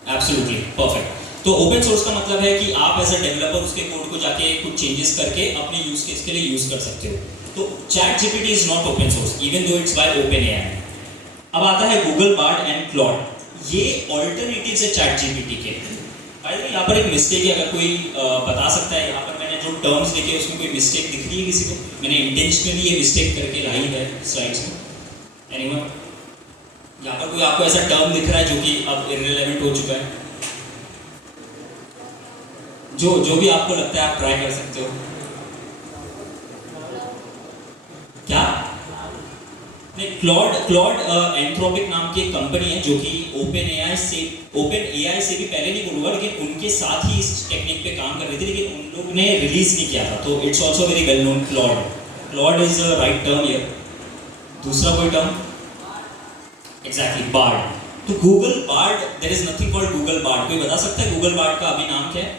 एब्सोल्युटली परफेक्ट। तो ओपन सोर्स का मतलब है कि आप एज अ डेवलपर उसके कोड को जाके कुछ चेंजेस करके अपने यूज केस के लिए यूज कर सकते हो। तो chat GPT is not open source even though it's by open AI. अब आता है गूगल बार्ड एंड क्लॉड, ये ऑल्टरनेटिव्स है चैट जीपीटी के। भाई यहाँ पर एक मिस्टेक है, अगर कोई बता सकता है, यहाँ पर मैंने जो टर्म्स लिखे उसमें कोई मिस्टेक दिख रही है किसी को? मैंने इंटेंशनली ये मिस्टेक करके लाई है स्लाइड्स में। एनीवन यहाँ पर कोई आपको ऐसा टर्म दिख रहा है जो कि अब इररिलेवेंट हो चुका है? जो भी आपको लगता है आप ट्राई कर सकते हो। क्लॉड एंथ्रोपिक नाम की एक कंपनी है जो कि ओपन एआई से भी पहले नहीं बोलूँगा, लेकिन उनके साथ ही इस टेक्निक पे काम कर रही थी, लेकिन उन लोग ने रिलीज नहीं किया था। तो it's also very well known Claude is a right term here. दूसरा कोई टर्म? Exactly, Bard. तो Google Bard, there is nothing called Google Bard. कोई बता सकता है गूगल बार्ड का अभी नाम क्या है?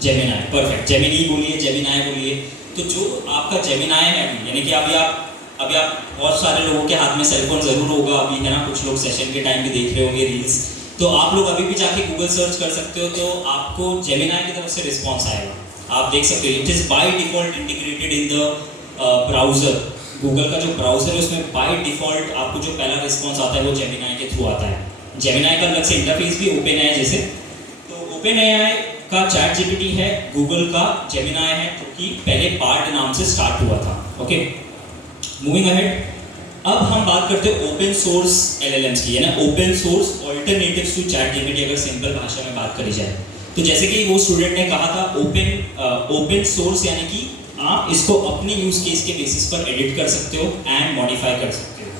जेमिनाई। परफेक्ट, जेमिनी बोलिए, जेमिनाई बोलिए। तो जो आपका जेमिनाई है अभी, यानी कि अभी आप बहुत सारे लोगों के हाथ में सेलफोन जरूर होगा अभी, है ना, कुछ लोग सेशन के टाइम भी देख रहे होंगे रील्स, तो आप लोग अभी भी जाके गूगल सर्च कर सकते हो, तो आपको जेमिनाई की तरफ से रिस्पॉन्स आएगा। आप देख सकते हो, it is by default integrated in the browser. Google का जो ब्राउजर है उसमें बाय डिफॉल्ट आपको जो पहला रिस्पॉन्स आता है वो जेमिनाई के थ्रू आता है। जेमिनाई का अलग से इंटरफेस भी ओपन एआई जैसे, तो ओपन एआई का चैट जीपीटी है, गूगल का जेमिनाई है, जो कि पहले बार्ड नाम से स्टार्ट हुआ था। ओके, मूविंग अहेड, अब हम बात करते हैं ओपन सोर्स एलएलएम्स की, है ना, open source alternatives to chat GPT, अगर सिंपल भाषा में बात करी जाए। तो जैसे कि वो स्टूडेंट ने कहा था, ओपन सोर्स यानी कि आप इसको अपने यूज केस के बेसिस पर एडिट कर सकते हो एंड मॉडिफाई कर सकते हो।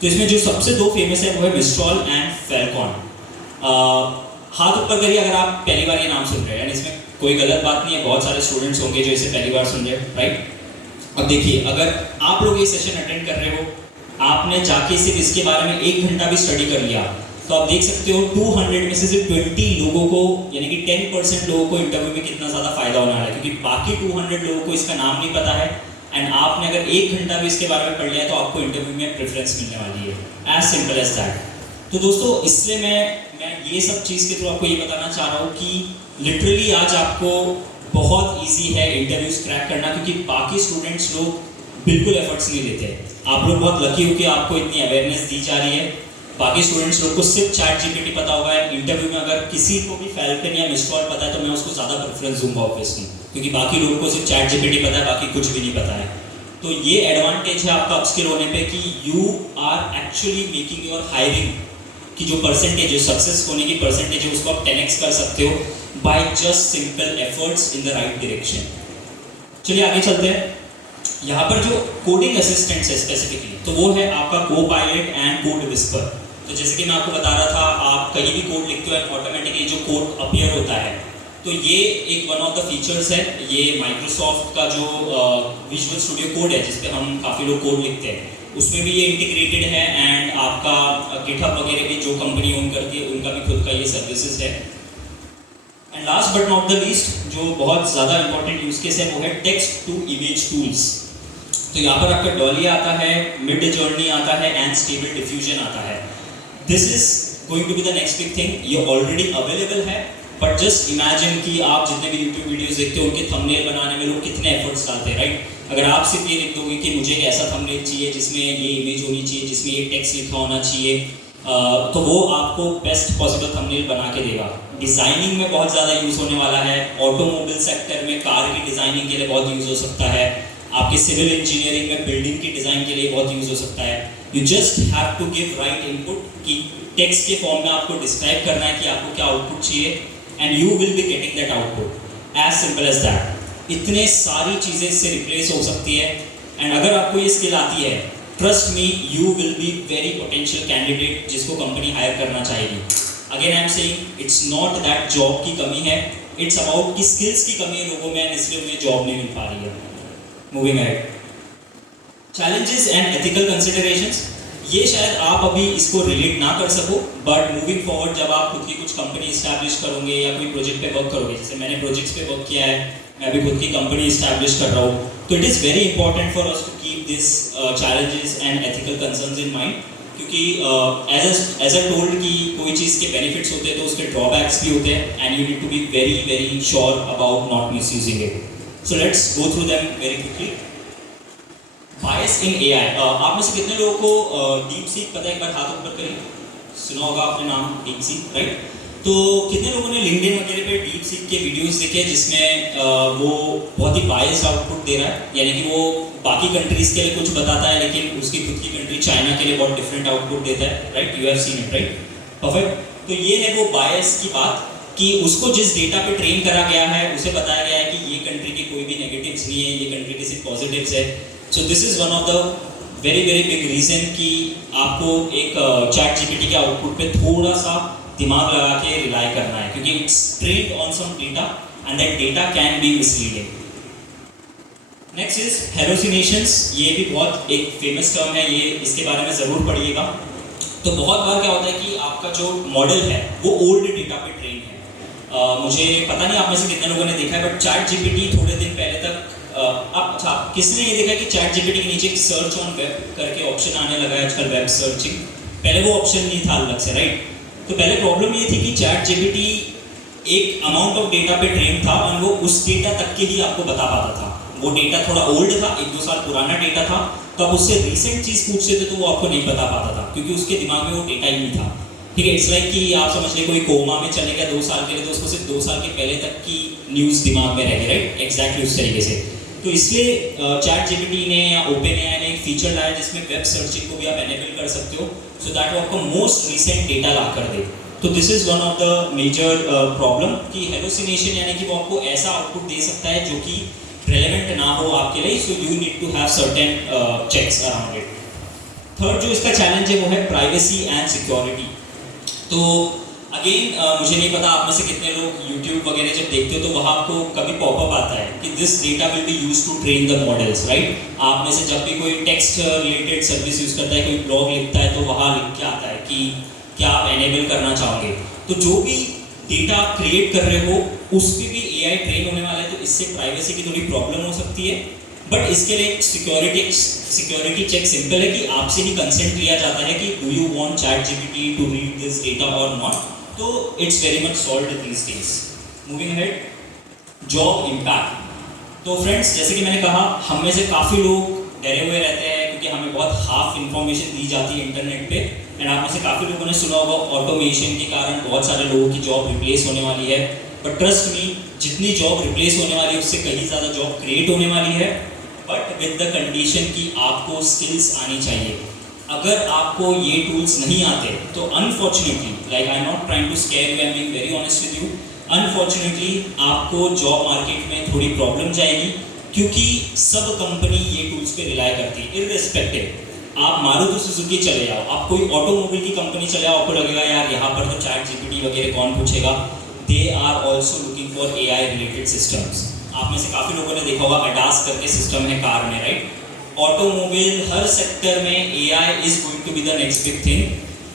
तो इसमें जो सबसे दो फेमस है वो है मिस्ट्रॉल एंड फैल्कॉन। हाथ ऊपर करिए अगर आप पहली बार ये नाम सुन रहे हैं, इसमें कोई गलत बात नहीं है, बहुत सारे स्टूडेंट्स होंगे जो इसे पहली बार सुन रहे हैं, राइट। अब देखिए, अगर आप लोग ये सेशन अटेंड कर रहे हो, आपने जाके सिर्फ इसके बारे में 1 घंटा भी स्टडी कर लिया, तो आप देख सकते हो 200 में से सिर्फ 20 लोगों को, यानी कि 10% लोगों को इंटरव्यू में कितना ज़्यादा फायदा होने वाला है, क्योंकि बाकी 200 लोगों को इसका नाम नहीं पता है, एंड आपने अगर 1 घंटा भी इसके बारे में पढ़ लिया तो आपको इंटरव्यू में प्रेफरेंस मिलने वाली है। As simple as that. तो दोस्तों, इसलिए मैं ये सब चीज़ के थ्रू आपको ये बताना चाह रहा हूँ कि लिटरली आज आपको बहुत ईजी है इंटरव्यूज क्रैक करना, क्योंकि बाकी स्टूडेंट्स लोग बिल्कुल एफर्ट्स नहीं लेते। आप लोग बहुत लकी हो कि आपको इतनी अवेयरनेस दी जा रही है। बाकी स्टूडेंट्स लोग को सिर्फ चैट जीपीटी पता होगा, इंटरव्यू में अगर किसी को भी फैल्कन या मिस्ट्रॉल पता है तो मैं उसको ज़्यादा प्रेफरेंस दूंगा ऑब्वियसली, क्योंकि बाकी लोगों को सिर्फ चैट जीपीटी पता है, बाकी कुछ भी नहीं पता है। तो ये एडवांटेज है आपका अपस्किल होने पे कि you are actually making your hiring की जो परसेंटेज है, सक्सेस होने की परसेंटेज है, उसको आप 10x कर सकते हो by just simple efforts in the right direction. चलिए आगे चलते हैं। यहाँ पर जो कोडिंग असिस्टेंट्स है स्पेसिफिकली, तो वो है आपका कोपायलट एंड कोड विस्पर। तो जैसे कि मैं आपको बता रहा था, आप कहीं भी कोड लिखते हो एंड ऑटोमेटिकली जो कोड अपीयर होता है, तो ये एक वन ऑफ द फीचर्स है। ये माइक्रोसॉफ्ट का जो विजुअल स्टूडियो कोड है, जिसपे हम काफ़ी लोग कोड लिखते हैं, उसमें भी ये इंटीग्रेटेड है, एंड आपका गिटहब वगैरह भी जो कंपनी ओन करती है उनका भी खुद का ये सर्विसेज है। And last but not the least, जो बहुत ज़्यादा इंपॉर्टेंट यूज केस है वो है टेक्स्ट टू इमेज टूल्स। तो यहाँ पर आपका डॉली आता है, मिड जर्नी आता है एंड स्टेबल डिफ्यूजन आता है। This is going to be the next big thing. ये ऑलरेडी अवेलेबल है, बट जस्ट इमेजिन कि आप जितने भी यूट्यूब वीडियोस देखते हो उनके थंबनेल बनाने में लोग कितने एफर्ट्स डालते हैं, राइट। अगर आप सिर्फ ये लिख दोगे कि मुझे एक ऐसा थंबनेल चाहिए जिसमें ये इमेज होनी चाहिए, जिसमें ये टेक्स्ट लिखा होना चाहिए, तो वो आपको बेस्ट पॉसिबल थंबनेल बना के देगा। डिज़ाइनिंग में बहुत ज़्यादा यूज़ होने वाला है। ऑटोमोबाइल सेक्टर में कार की डिज़ाइनिंग के लिए बहुत यूज़ हो सकता है। आपके सिविल इंजीनियरिंग में बिल्डिंग की डिज़ाइन के लिए बहुत यूज़ हो सकता है। You just have to give right input कि टेक्स्ट के फॉर्म में आपको डिस्क्राइब करना है कि आपको क्या आउटपुट चाहिए, and you will be getting that output. As simple as that. इतने सारी चीज़ें इससे रिप्लेस हो सकती है, एंड अगर आपको ये स्किल आती है, trust me, you will be very potential candidate जिसको कंपनी हायर करना चाहेगी। Again I am saying, it's not that job की कमी है, इट्स अबाउट कि स्किल्स की कमी है लोगों में, इसलिए उन्हें जॉब नहीं मिल पा रही है। Moving ahead, challenges and ethical considerations. ये शायद आप अभी इसको रिलेट ना कर सको, बट मूविंग फॉरवर्ड जब आप खुद की कुछ कंपनी इस्टेब्लिश करोगे या कोई प्रोजेक्ट पे वर्क करोगे, जैसे मैंने प्रोजेक्ट्स पे वर्क किया है, मैं भी खुद की कंपनी इस्टेब्लिश कर रहा हूँ, तो it is very important for us to keep this challenges and ethical concerns in mind, क्योंकि एज अ टोल्ड कि कोई चीज़ के बेनिफिट्स होते हैं तो उसके ड्रॉबैक्स भी होते हैं, and you need to be very very sure about not misusing it. So let's go through them very quickly. Bias in AI, आप में से कितने लोगों को डीप सीक पता है? एक बार हाथ ऊपर करिए। सुना होगा आपने नाम डीप सीक, राइट। तो कितने लोगों ने लिंक्डइन वगैरह पे डीप सीक के वीडियोस देखे जिसमें वो बहुत ही बायस्ड आउटपुट दे रहा है, यानी कि वो बाकी कंट्रीज के लिए कुछ बताता है लेकिन उसकी खुद की कंट्री चाइना के लिए बहुत डिफरेंट आउटपुट देता है, right. You have seen it, right, perfect. तो ये है वो बायस की बात कि उसको जिस डेटा पे ट्रेन करा गया है उसे बताया गया है कि ये कंट्री के कोई भी नेगेटिव्स नहीं है, ये कंट्री के सिर्फ पॉजिटिव्स है। So this is one of the very big reason कि आपको एक चैट जीपीटी के आउटपुट पे थोड़ा सा दिमाग लगा के रिलाई करना है, क्योंकि it's trained on some data and that data can be misleading. Next is hallucinations. ये भी बहुत एक फेमस टर्म है, ये इसके बारे में ज़रूर पढ़िएगा। तो बहुत बार क्या होता है कि आपका जो मॉडल है वो ओल्ड डेटा पे ट्रेन है। मुझे पता नहीं आप में से कितने लोगों ने देखा है, बट चैट जीपीटी थोड़े दिन पहले तक अच्छा, किसने ये देखा कि चैट जीपीटी के नीचे एक सर्च ऑन वेब करके ऑप्शन आने लगा है आजकल, वेब सर्चिंग? पहले वो ऑप्शन नहीं था अलग से, राइट? तो पहले प्रॉब्लम ये थी कि चैट जीपीटी एक अमाउंट ऑफ डेटा पे ट्रेन था और वो उस डेटा तक के ही आपको बता पाता था। वो डेटा थोड़ा ओल्ड था, 1-2 साल पुराना डेटा था, तो आप उससे रिसेंट चीज़ पूछते थे तो वो आपको नहीं बता पाता था, क्योंकि उसके दिमाग में वो डेटा ही नहीं था। ठीक है, इट्स लाइक कि आप समझ लें कोई कोमा में चले गया 2 साल के लिए, तो उसको सिर्फ 2 साल के पहले तक की न्यूज़ दिमाग में रहेगी, राइट? एग्जैक्टली उस तरीके से। तो इसलिए चैट जीपीटी ने या ओपन एआई ने एक फीचर लाया जिसमें वेब सर्चिंग को भी आप एनेबल कर सकते हो, सो दैट वो आपको मोस्ट रिसेंट डेटा ला कर दे। तो this is one of the major problem कि हेलोसिनेशन, यानी कि वो आपको ऐसा आउटपुट दे सकता है जो कि रेलेवेंट ना हो आपके लिए, so you need to have certain checks around it. Third जो इसका चैलेंज है वो है प्राइवेसी एंड सिक्योरिटी। तो अगेन मुझे नहीं पता आप में से कितने लोग यूट्यूब वगैरह जब देखते हो तो वहाँ आपको कभी पॉपअप आता है कि this data will be use to train the models, right? आप में से जब भी कोई टेक्स्ट रिलेटेड सर्विस यूज़ करता है, कोई ब्लॉग लिखता है, तो वहाँ लिख के आता है कि क्या आप एनेबल करना चाहोगे। तो जो भी डेटा आप क्रिएट कर रहे हो उस पर भी एआई ट्रेन होने वाला है, तो इससे प्राइवेसी की थोड़ी प्रॉब्लम हो सकती है। बट इसके लिए सिक्योरिटी चेक सिंपल है कि आपसे ही कंसेंट लिया जाता है कि do you want chat GPT to read this data और नॉट। तो it's very much solved these days. Moving ahead, job impact. तो फ्रेंड्स, जैसे कि मैंने कहा, हम में से काफ़ी लोग डरे हुए रहते हैं क्योंकि हमें बहुत हाफ इन्फॉर्मेशन दी जाती है इंटरनेट पे। एंड आप में से काफ़ी लोगों ने सुना होगा ऑटोमेशन के कारण बहुत सारे लोगों की जॉब रिप्लेस होने वाली है। बट ट्रस्ट मी, जितनी जॉब रिप्लेस होने वाली है उससे कहीं ज़्यादा जॉब क्रिएट होने वाली है, बट विद द कंडीशन कि आपको स्किल्स आनी चाहिए। अगर आपको ये टूल्स नहीं आते तो unfortunately, like I am not trying to scare you, I am being very honest with you, unfortunately आपको जॉब मार्केट में थोड़ी प्रॉब्लम जाएगी, क्योंकि सब कंपनी ये टूल्स पे रिलाई करती है। इररिस्पेक्टिव, आप मारुति सुजुकी चले जाओ, आप कोई ऑटोमोबाइल की कंपनी चले जाओ, आपको लगेगा यार यहाँ पर तो चैट जीपीटी वगैरह कौन पूछेगा। They are also looking for AI related systems. आप में से काफ़ी लोगों ने देखा होगा अडास करके सिस्टम है कार में, राइट? ऑटोमोबाइल हर सेक्टर में AI is going to be the next big thing.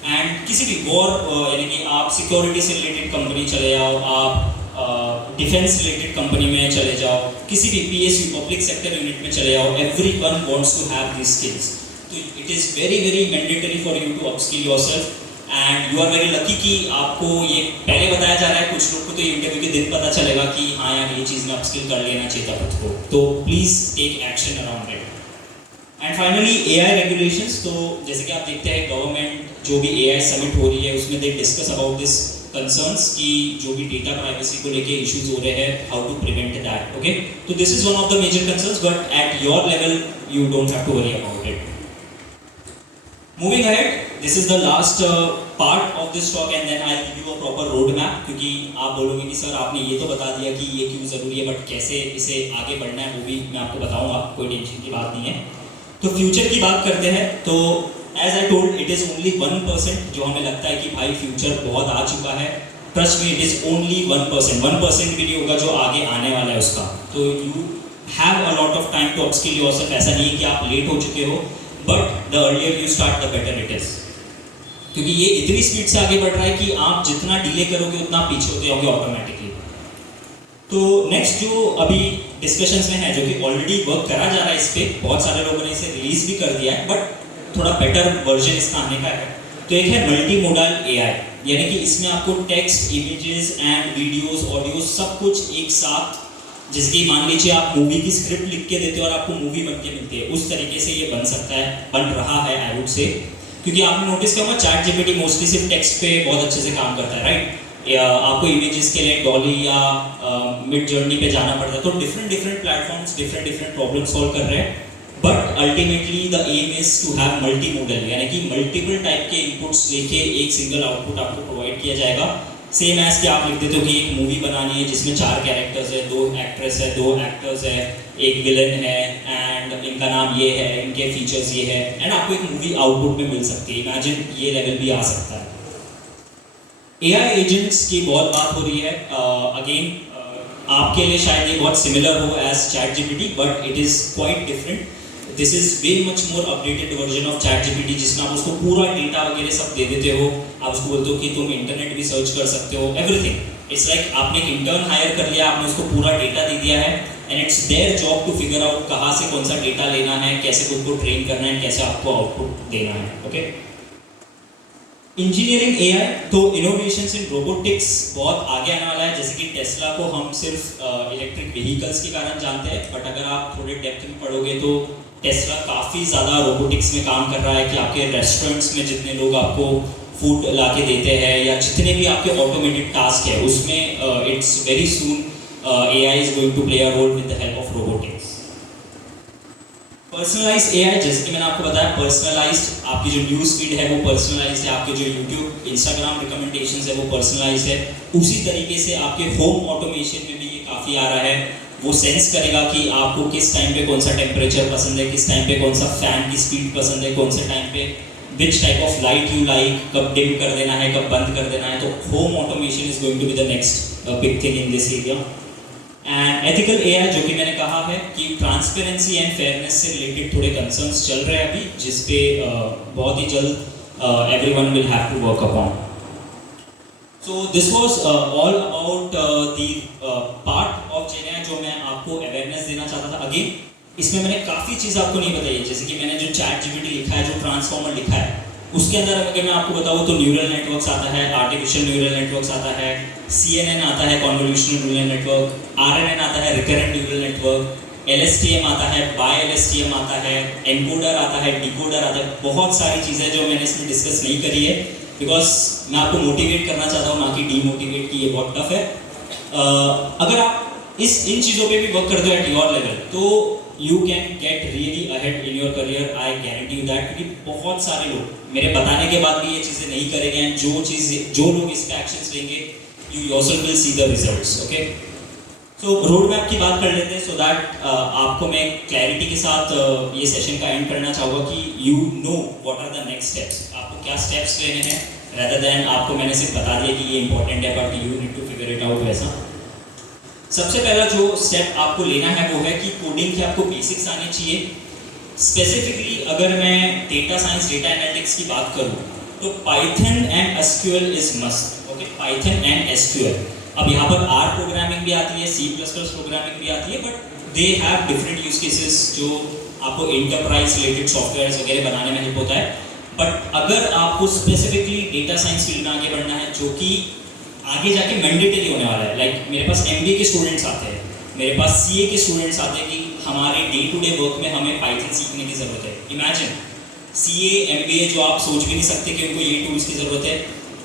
And किसी भी और यानी कि आप सिक्योरिटी से रिलेटेड कंपनी चले जाओ, आप डिफेंस रिलेटेड कंपनी में चले जाओ, किसी भी पीएसयू पब्लिक सेक्टर यूनिट में चले जाओ, everyone wants to have these skills. तो it is very mandatory for you to upskill yourself, and you are very lucky कि आपको ये पहले बताया जा रहा है। कुछ लोग को तो ये इंटरव्यू के दिन पता चलेगा कि हाँ यार ये चीज़ में अपस्किल कर लेना चाहिए था खुद को। तो please take action around it. And finally AI regulations. तो जैसे कि आप देखते हैं गवर्नमेंट जो भी एआई समिट हो रही है उसमें they discuss about this concerns कि जो भी डेटा प्राइवेसी को लेके इश्यूज हो रहे हैं, how to prevent that. Okay, तो this is one of the major concerns, but at your level you don't have to worry about it. Moving ahead, this is the last part of this talk and then I give you a proper road map, क्योंकि आप बोलोगे कि sir आपने ये तो बता दिया कि ये क्यों ज़रूरी है, बट कैसे इसे आगे बढ़ना है वो भी मैं आपको बताऊंगा, कोई टेंशन की बात नहीं है। तो फ्यूचर की बात करते हैं, तो as I told it is only 1% जो हमें लगता है कि भाई फ्यूचर बहुत आ चुका है। Trust me, it is only 1% भी नहीं होगा जो आगे आने वाला है उसका। तो you have a lot of time to upskill yourself. ऐसा नहीं है कि आप लेट हो चुके हो, but the earlier you start the better it is, क्योंकि ये इतनी स्पीड से आगे बढ़ रहा है कि आप जितना डिले करोगे उतना पीछे होते जाओगे ऑटोमेटिकली। तो नेक्स्ट जो अभी डिस्कशंस में है, जो कि ऑलरेडी वर्क करा जा रहा है इस पर, बहुत सारे लोगों ने इसे रिलीज भी कर दिया है, बट थोड़ा बेटर वर्जन इसका आने का है। तो एक है मल्टी मोडल एआई, यानी कि इसमें आपको text, images and videos, audio सब कुछ एक साथ, जैसे कि मान लीजिए आप मूवी की स्क्रिप्ट लिख के देते हो और आपको मूवी बन के मिलती है, उस तरीके से ये बन सकता है, बन रहा है आई वुड से। क्योंकि आपने नोटिस किया होगा चैट जीपीटी मोस्टली सिर्फ टेक्स्ट पे बहुत अच्छे से काम करता है, राइट? आपको इमेजेस के लिए डॉली या मिड जर्नी पे जाना पड़ता है। तो different platforms different problem solve कर रहे हैं, but ultimately the aim is to have multi modal, यानी कि मल्टीपल टाइप के इनपुट्स लेके एक सिंगल आउटपुट आपको प्रोवाइड किया जाएगा, सेम एज कि आप लिख देते हो कि एक मूवी बनानी है जिसमें 4 कैरेक्टर्स है, 2 एक्ट्रेस है, 2 एक्टर्स है, एक विलन है एंड इनका नाम ये है, इनके फीचर्स ये है, एंड आपको एक मूवी आउटपुट में मिल सकती है। इमेजिन ये लेवल भी आ सकता है। एआई एजेंट्स की बहुत बात हो रही है। अगेन आपके लिए शायद ये बहुत सिमिलर हो as chat GPT, but it is quite different. This is way much more updated version of chat GPT, जिसमें आप उसको पूरा डेटा वगैरह सब दे देते हो। आप उसको बोलते हो कि तुम इंटरनेट भी सर्च कर सकते हो, एवरीथिंग। इट्स लाइक आपने एक इंटर्न हायर कर लिया, आपने उसको पूरा डेटा दे दिया है and it's their job to figure out कहाँ से कौन सा डेटा लेना है, कैसे खुद को ट्रेन करना है, कैसे आपको आउटपुट देना है। ओके, इंजीनियरिंग एआई तो इनोवेशंस इन रोबोटिक्स बहुत आगे आने वाला है। जैसे कि टेस्ला को हम सिर्फ इलेक्ट्रिक व्हीकल्स के कारण जानते हैं, बट अगर आप थोड़े डेप्थ में पढ़ोगे तो टेस्ला काफ़ी ज़्यादा रोबोटिक्स में काम कर रहा है कि आपके रेस्टोरेंट्स में जितने लोग आपको फूड ला के देते हैं या जितने भी आपके ऑटोमेटेड टास्क है उसमें it's very soon AI is going to play a role with the help of robotics. Personalized AI, जैसे कि मैंने आपको बताया, पर्सनलाइज्ड आपकी जो न्यूज़ फीड है वो पर्सनलाइज्ड है, आपके जो यूट्यूब इंस्टाग्राम रिकमेंडेशंस है वो पर्सनलाइज्ड है। उसी तरीके से आपके होम ऑटोमेशन में भी ये काफ़ी आ रहा है। वो सेंस करेगा कि आपको किस टाइम पे कौन सा टेम्परेचर पसंद है, किस टाइम पे कौन सा फैन की स्पीड पसंद है, कौन से टाइम पे which type of light you like, कब डिम कर देना है, कब बंद कर देना है। तो home automation is going to be the next big thing in this area. And ethical AI, जो कि मैंने कहा है कि ट्रांसपेरेंसी एंड फेयरनेस से रिलेटेड थोड़े कंसर्न्स चल रहे हैं अभी, जिसपे बहुत ही जल्द everyone will have to work upon. So this was all about the part of GenAI जो मैं आपको अवेयरनेस देना चाहता था। अगेन इसमें मैंने काफ़ी चीज़ आपको नहीं बताई है, जैसे कि मैंने जो चैट जीपीटी लिखा है, जो ट्रांसफॉर्मर लिखा है, उसके अंदर अगर मैं आपको बताऊँ तो न्यूरल नेटवर्क्स आता है, आर्टिफिशियल न्यूरल नेटवर्क्स आता है, CNN आता है, कॉन्वोल्यूशनल न्यूरल नेटवर्क, RNN आता है, रिकरेंट न्यूरल नेटवर्क, LSTM आता है, बाय LSTM आता है, एनकोडर आता है, डिकोडर आता है। बहुत सारी चीज़ें जो मैंने इसमें डिस्कस नहीं करी है बिकॉज मैं आपको मोटिवेट करना चाहता हूँ, ना कि डीमोटिवेट, कि ये बहुत टफ है। अगर आप इन चीज़ों पे भी वर्क करते हो एट योर लेवल तो you can get really ahead in your career, I guarantee you that. क्योंकि बहुत सारे लोग मेरे बताने के बाद भी ये चीज़ें नहीं करेंगे एंड जो लोग इस पर एक्शंस लेंगे, you yourself will see the results. Okay, तो रोड मैप की बात कर लेते हैं, सो दैट आपको मैं क्लैरिटी के साथ ये सेशन का एंड करना चाहूँगा कि you know what are the next steps, आपको क्या स्टेप्स लेने हैं, रेदर देन आपको मैंने सिर्फ बता दिया कि ये इंपॉर्टेंट है but you need to figure it out. वैसा सबसे पहला जो स्टेप आपको लेना है वो है कि कोडिंग की आपको बेसिक्स आनी चाहिए। स्पेसिफिकली अगर मैं डेटा साइंस, डेटा एनालिटिक्स की बात करूँ तो Python and SQL is must. Okay, Python and SQL. अब यहाँ पर आर प्रोग्रामिंग भी आती है, C++ प्रोग्रामिंग भी आती है, but they have different use cases जो आपको इंटरप्राइज रिलेटेड सॉफ्टवेयर वगैरह बनाने में हेल्प होता है। बट अगर आपको स्पेसिफिकली डेटा साइंस फील्ड में आगे बढ़ना है, जो कि आगे जाके मैंडेटरी होने वाला है, लाइक मेरे पास MBA के स्टूडेंट्स आते हैं, मेरे पास CA के स्टूडेंट्स आते हैं कि हमारे डे टू डे वर्क में हमें पाइथन सीखने की ज़रूरत है। इमेजिन CA MBA जो आप सोच भी नहीं सकते कि उनको ये टूल्स की ज़रूरत है।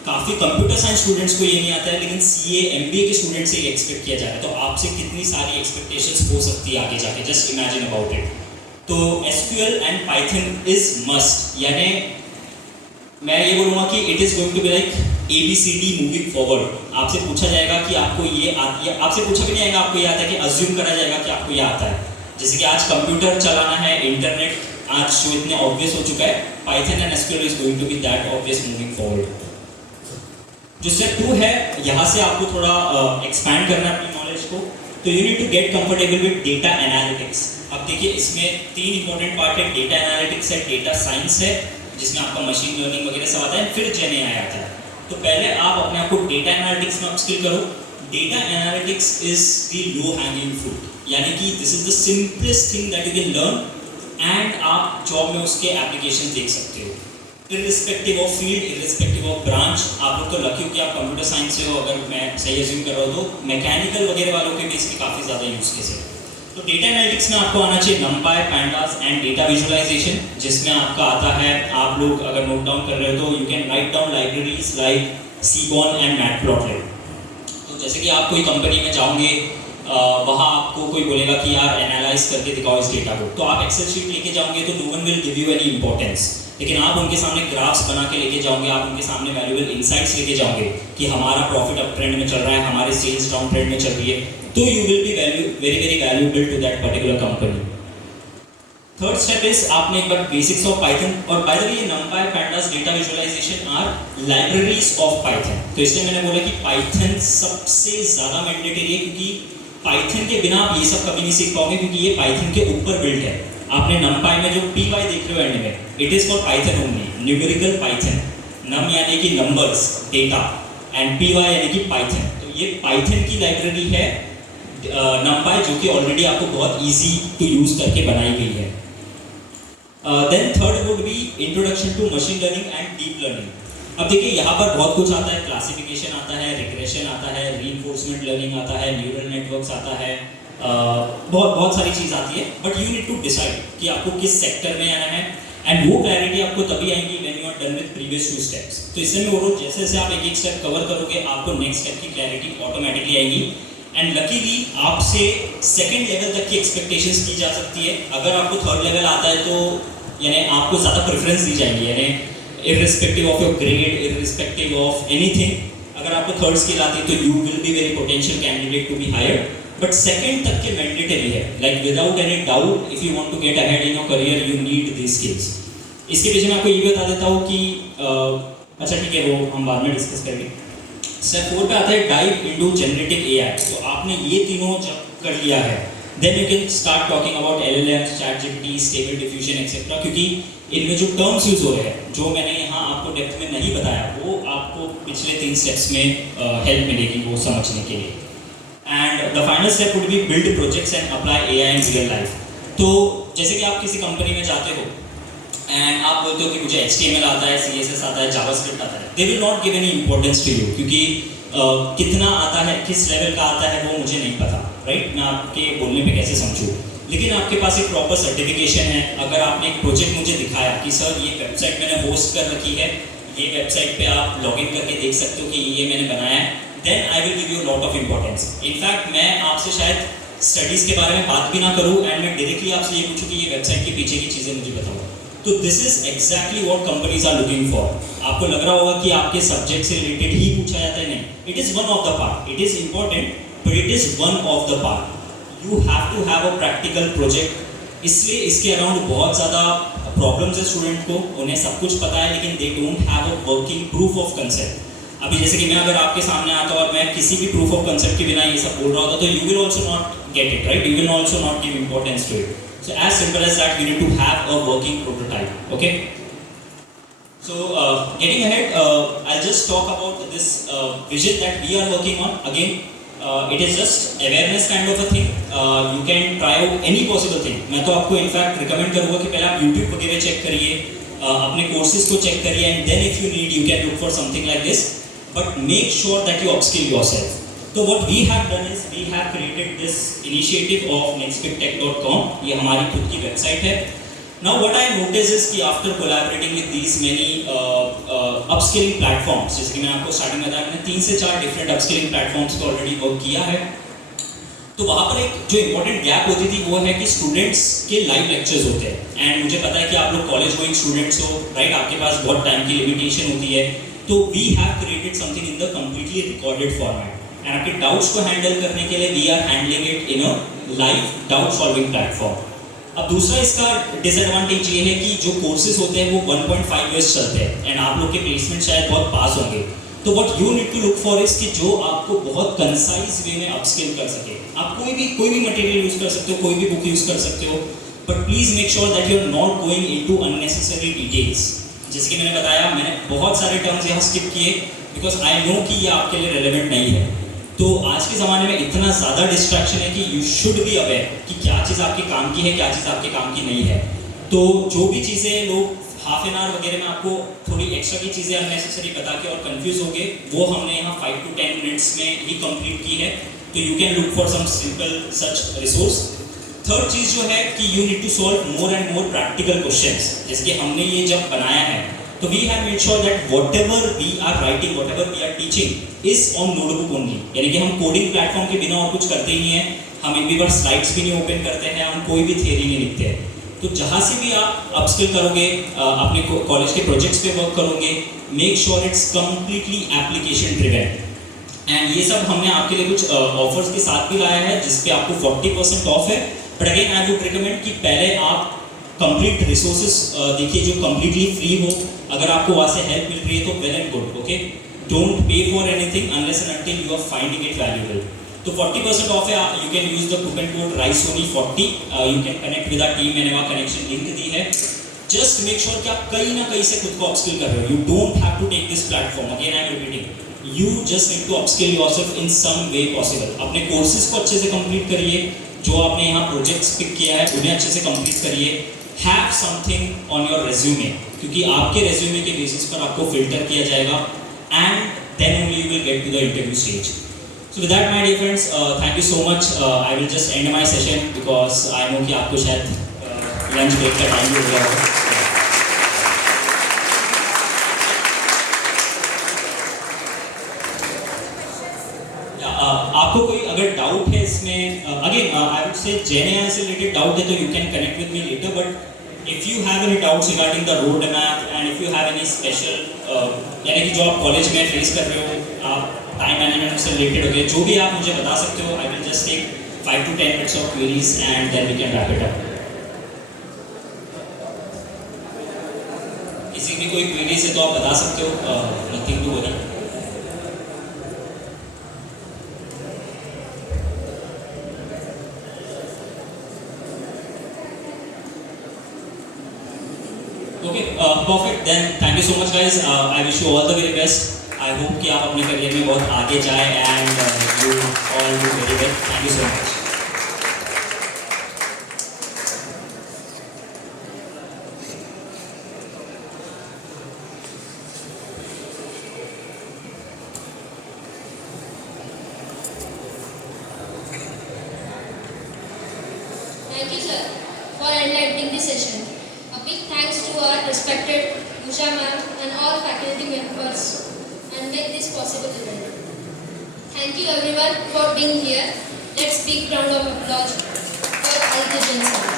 काफ़ी कंप्यूटर साइंस स्टूडेंट्स को ये नहीं आता है, लेकिन CA MBA के स्टूडेंट्स से ये एक्सपेक्ट किया जा रहा है। तो आपसे कितनी सारी एक्सपेक्टेशंस हो सकती है आगे जाके, जस्ट इमेजिन अबाउट इट। तो SQL and Python is must, यानी मैं ये बोलूँगा कि it is going to be like ABCD moving forward. आपसे पूछा जाएगा कि आपको ये आती है, आपसे पूछा भी नहीं जाएगा आपको ये आता है, कि अज्यूम करा जाएगा कि आपको ये आता है। जैसे कि आज कंप्यूटर चलाना है, इंटरनेट आज जो इतने ऑब्वियस हो चुका है, Python and SQL is going to be that obvious moving forward. जो स्टेप 2 है, यहाँ से आपको थोड़ा एक्सपैंड करना है अपनी नॉलेज को, तो you need to get comfortable with data analytics. अब देखिए इसमें 3 इंपॉर्टेंट पार्ट है, डेटा एनालिटिक्स है, डेटा साइंस है जिसमें आपका मशीन लर्निंग वगैरह सब आता है, फिर GenAI आता है। तो पहले आप अपने आप को डेटा एनालिटिक्स में अपस्किल करो। Data analytics is the low hanging fruit, यानी कि this is the simplest thing that you can learn and आप जॉब में उसके एप्लीकेशन देख सकते हो, irrespective of field, irrespective of branch. आप लोग तो लकी हो कि आप कंप्यूटर साइंस से हो, अगर मैं सही अज्यूम कर रहा हूँ तो मैकेनिकल वगैरह वालों के भी इसके काफ़ी ज़्यादा यूज केस है। तो डेटा एनालिटिक्स में आपको आना चाहिए NumPy, Pandas and data visualization, जिसमें आपका आता है, आप लोग अगर नोट डाउन कर रहे हो तो you can write down libraries like Seaborn and Matplotlib। तो जैसे कि आप कोई कंपनी में जाओगे, वहाँ आपको कोई बोलेगा कि यार एनालाइज करके दिखाओ इस डेटा को, तो आप एक्सेल शीट लेके जाओगे तो no one will give you any importance. लेकिन आप उनके सामने ग्राफ्स बना के लेके जाओगे, आप उनके सामने वैल्यूएबल इंसाइट्स लेके जाओगे कि हमारा प्रॉफिट अप ट्रेंड में चल रहा है, हमारे सेल्स डाउन ट्रेंड में चल रही है, तो you will be very valuable to that particular company. Third step is आपने एक बार बेसिक्स ऑफ पाइथन, और by the way NumPy, Pandas, data visualisation are libraries of Python. तो इसलिए मैंने बोला कि पाइथन सबसे ज़्यादा मैंडेटरी है, क्योंकि पाइथन के बिना आप ये सब कभी नहीं सीख पाओगे, क्योंकि ये पाइथन के ऊपर बिल्ड है। आपने NumPy में जो py देख रहे हो एंड में, it is for Python only, numerical Python. Num यानी कि नंबर्स, डेटा, एंड py यानी कि पाइथन। तो ये पाइथन की लाइब्रेरी है NumPy, जो कि ऑलरेडी आपको बहुत ईजी टू यूज़ करके बनाई गई है। Then third would be introduction to machine learning and deep learning. अब देखिए यहाँ पर बहुत कुछ आता है, क्लासिफिकेशन आता है, रिग्रेशन आता है, रीइंफोर्समेंट लर्निंग आता है, न्यूरल नेटवर्क्स आता है, बहुत सारी चीज़ आती है। But you need to decide कि आपको किस सेक्टर में आना है, एंड वो क्लैरिटी आपको तभी आएगी when you are done with previous 2 steps. तो इससे मैं बोल रहा हूँ, जैसे जैसे आप एक एक स्टेप कवर करोगे, आपको नेक्स्ट स्टेप की क्लैरिटी ऑटोमेटिकली आएगी। एंड लकीली आपसे सेकंड लेवल तक की एक्सपेक्टेशंस की जा सकती है। अगर आपको थर्ड लेवल आता है तो यानी आपको ज़्यादा प्रेफरेंस दी जाएगी, यानी irrespective of your grade, irrespective of anything, अगर आपको थर्ड स्किल आती है तो you will be very potential candidate to be hired. But second तक के मैंडेटरी है, like without any doubt, if you want to get ahead in your career you need this skills. इसके पीछे मैं आपको ये बता देता हूँ कि अच्छा ठीक है, वो हम बाद में डिस्कस करेंगे। स्टेप 4 पे आता है डाइव इनटू जनरेटिव एआई। तो आपने ये तीनों जब कर लिया है, then you can start talking about LLMs, ChatGPT, stable diffusion etcetera, क्योंकि इनमें जो टर्म्स यूज हो रहे हैं, जो मैंने यहाँ आपको डेप्थ में नहीं बताया, वो आपको पिछले 3 स्टेप्स में हेल्प मिलेगी वो समझने के लिए। And the final step would be build projects and apply AI in real life. तो जैसे कि आप किसी कंपनी में जाते हो एंड आप बोलते हो कि मुझे HTML आता है, CSS आता है, जावास्क्रिप्ट आता है, they will not give any importance to you, क्योंकि कितना आता है, किस लेवल का आता है, वो मुझे नहीं पता, राइट? मैं आपके बोलने पे कैसे समझूँ। लेकिन आपके पास एक प्रॉपर सर्टिफिकेशन है, अगर आपने एक प्रोजेक्ट मुझे दिखाया कि सर ये वेबसाइट मैंने होस्ट कर रखी है, ये वेबसाइट पे आप लॉगिन करके देख सकते हो कि ये मैंने बनाया है, then I will give you lot of importance. In fact मैं आपसे शायद स्टडीज़ के बारे में बात भी ना करूँ एंड मैं डायरेक्टली आपसे ये पूछूँ कि ये वेबसाइट के पीछे की चीज़ें मुझे बताओ। तो this is exactly what companies are looking for. आपको लग रहा होगा कि आपके सब्जेक्ट से रिलेटेड ही पूछा जाता है, नहीं, it is one of the part, it is important but it is one of the part. You have to have a practical project. इसलिए इसके अराउंड बहुत ज़्यादा प्रॉब्लम्स है स्टूडेंट को, उन्हें सब कुछ पता है लेकिन they don't have a working proof of concept. अभी जैसे कि मैं अगर आपके सामने आता और मैं किसी भी प्रूफ ऑफ कंसेप्ट के बिना ये सब बोल रहा होता, तो you will also not get it, right? You will also not give importance to it. So as simple as that, you need to have a working prototype. Okay. So getting ahead, I'll just talk about this vision that we are working on. Again, it is just awareness kind of a thing. You can try out any possible thing. मैं तो आपको in fact recommend करूँगा कि पहले आप YouTube वगैरह check करिए, अपने courses को check करिए, and then if you need, you can look for something like this. But make sure that you upskill yourself. So what we have done is we have created this initiative of nextbigtech.com. ये हमारी खुद की website है। Now what I noticed is कि after collaborating with these many upskilling platforms, जैसे कि मैंने आपको स्टार्टिंग में बताया, मैंने 3 से 4 डिफरेंट upskilling platforms को ऑलरेडी वर्क किया है। तो वहाँ पर एक जो इम्पोर्टेंट गैप होती थी वो है कि स्टूडेंट्स के लाइव लेक्चर्स होते हैं। एंड मुझे पता है कि आप लोग कॉलेज गोइंग स्टूडेंट्स हो, राइट? आपके पास बहुत टाइम की लिमिटेशन होती है, तो we have created something in the completely recorded format. And आपके डाउट्स को हैंडल करने के लिए we are handling it in a live doubt solving platform. अब दूसरा इसका डिसएडवांटेज ये है कि जो कोर्सेज होते हैं वो 1.5 ईयर्स चलते हैं एंड आप लोग के प्लेसमेंट शायद बहुत पास होंगे। तो what you need to look for is कि जो आपको बहुत कंसाइज वे में अपस्किल कर सके। आप कोई भी मटेरियल यूज कर सकते हो, कोई भी बुक यूज कर सकते हो, but please make sure that you are not going into unnecessary details. जैसे कि मैंने बताया, मैंने बहुत सारे टर्म्स यहाँ स्किप किए बिकॉज आई नो कि ये आपके लिए रेलेवेंट नहीं है। तो आज के ज़माने में इतना ज़्यादा डिस्ट्रैक्शन है कि यू शुड बी अवेयर कि क्या चीज़ आपके काम की है, क्या चीज़ आपके काम की नहीं है। तो जो भी चीज़ें लोग हाफ एन आवर वगैरह में आपको थोड़ी एक्स्ट्रा की चीज़ें अननेसेसरी बता के और कंफ्यूज हो गए, वो हमने यहाँ 5 to 10 मिनट्स में ही कंप्लीट की है। तो you can look for some simple such resource. Third चीज़ जो है कि you need to solve more and more practical questions. जैसे कि हमने ये जब बनाया है तो we have made sure that whatever we are writing, whatever we are teaching is on notebook only. यानी कि हम कोडिंग प्लेटफॉर्म के बिना और कुछ करते ही नहीं है, हम एक भी बार स्लाइड्स भी नहीं ओपन करते हैं, हम कोई भी थियरी नहीं लिखते हैं। तो जहाँ से भी आप अपस्किल करोगे, अपने कॉलेज के प्रोजेक्ट्स पे वर्क करोगे, make sure it's completely application driven. And ये सब हमने आपके लिए कुछ ऑफर्स के साथ भी लाया है जिसपे आपको 40% ऑफ है। But again I would recommend कि पहले आप कंप्लीट रिसोर्सेज देखिए जो कम्प्लीटली फ्री हो। अगर आपको वहाँ से हेल्प मिल रही है तो well and good, okay. Don't pay for anything unless and until you are finding it valuable. तो 40% ऑफ है, you can use the coupon code RISEONLY40, you can connect with our team, मैंने वहाँ connection link दी है। Just make sure कि आप कहीं ना कहीं से खुद को अपस्किल कर रहे हो। You don't have to take this platform, again I am repeating, you just need to upskill yourself in some way possible. अपने कोर्सेज को अच्छे से कंप्लीट करिए, जो आपने यहाँ प्रोजेक्ट्स पिक किया है उन्हें अच्छे से कंप्लीट करिए। Have something on your resume, क्योंकि आपके रेज्यूमे के बेसिस पर आपको फिल्टर किया जाएगा and then only you will get to the interview stage. So with that, my dear friends, thank you so much. I will just end my session because I know कि आपको शायद lunch break का time हो गया होगा। आपको कोई अगर डाउट है इसमें, अगेन आई वुड से जेएनआई से रिलेटेड डाउट है तो you can connect with me later. But if you have any doubts regarding the road map and if you have any special, यानी कि जो आप कॉलेज में फेस कर रहे हो, आप टाइम मैनेजमेंट से रिलेटेड हो गए, जो भी आप मुझे बता सकते हो, I will just take 5 to 10 minutes of queries and then we can wrap it up. किसी भी कोई queries है तो आप बता सकते हो, nothing to worry. Okay, perfect. Then thank you so much, guys. I wish you all the very best. I hope कि आप अपने करियर में बहुत आगे जाए and you all do very well. Thank you so much. Thank you, sir, for enlightening the session. A big thanks to our respected Usha ma'am and all faculty members and make this possible event. Thank you everyone for being here. Let's big round of applause for Aditya Jain sir.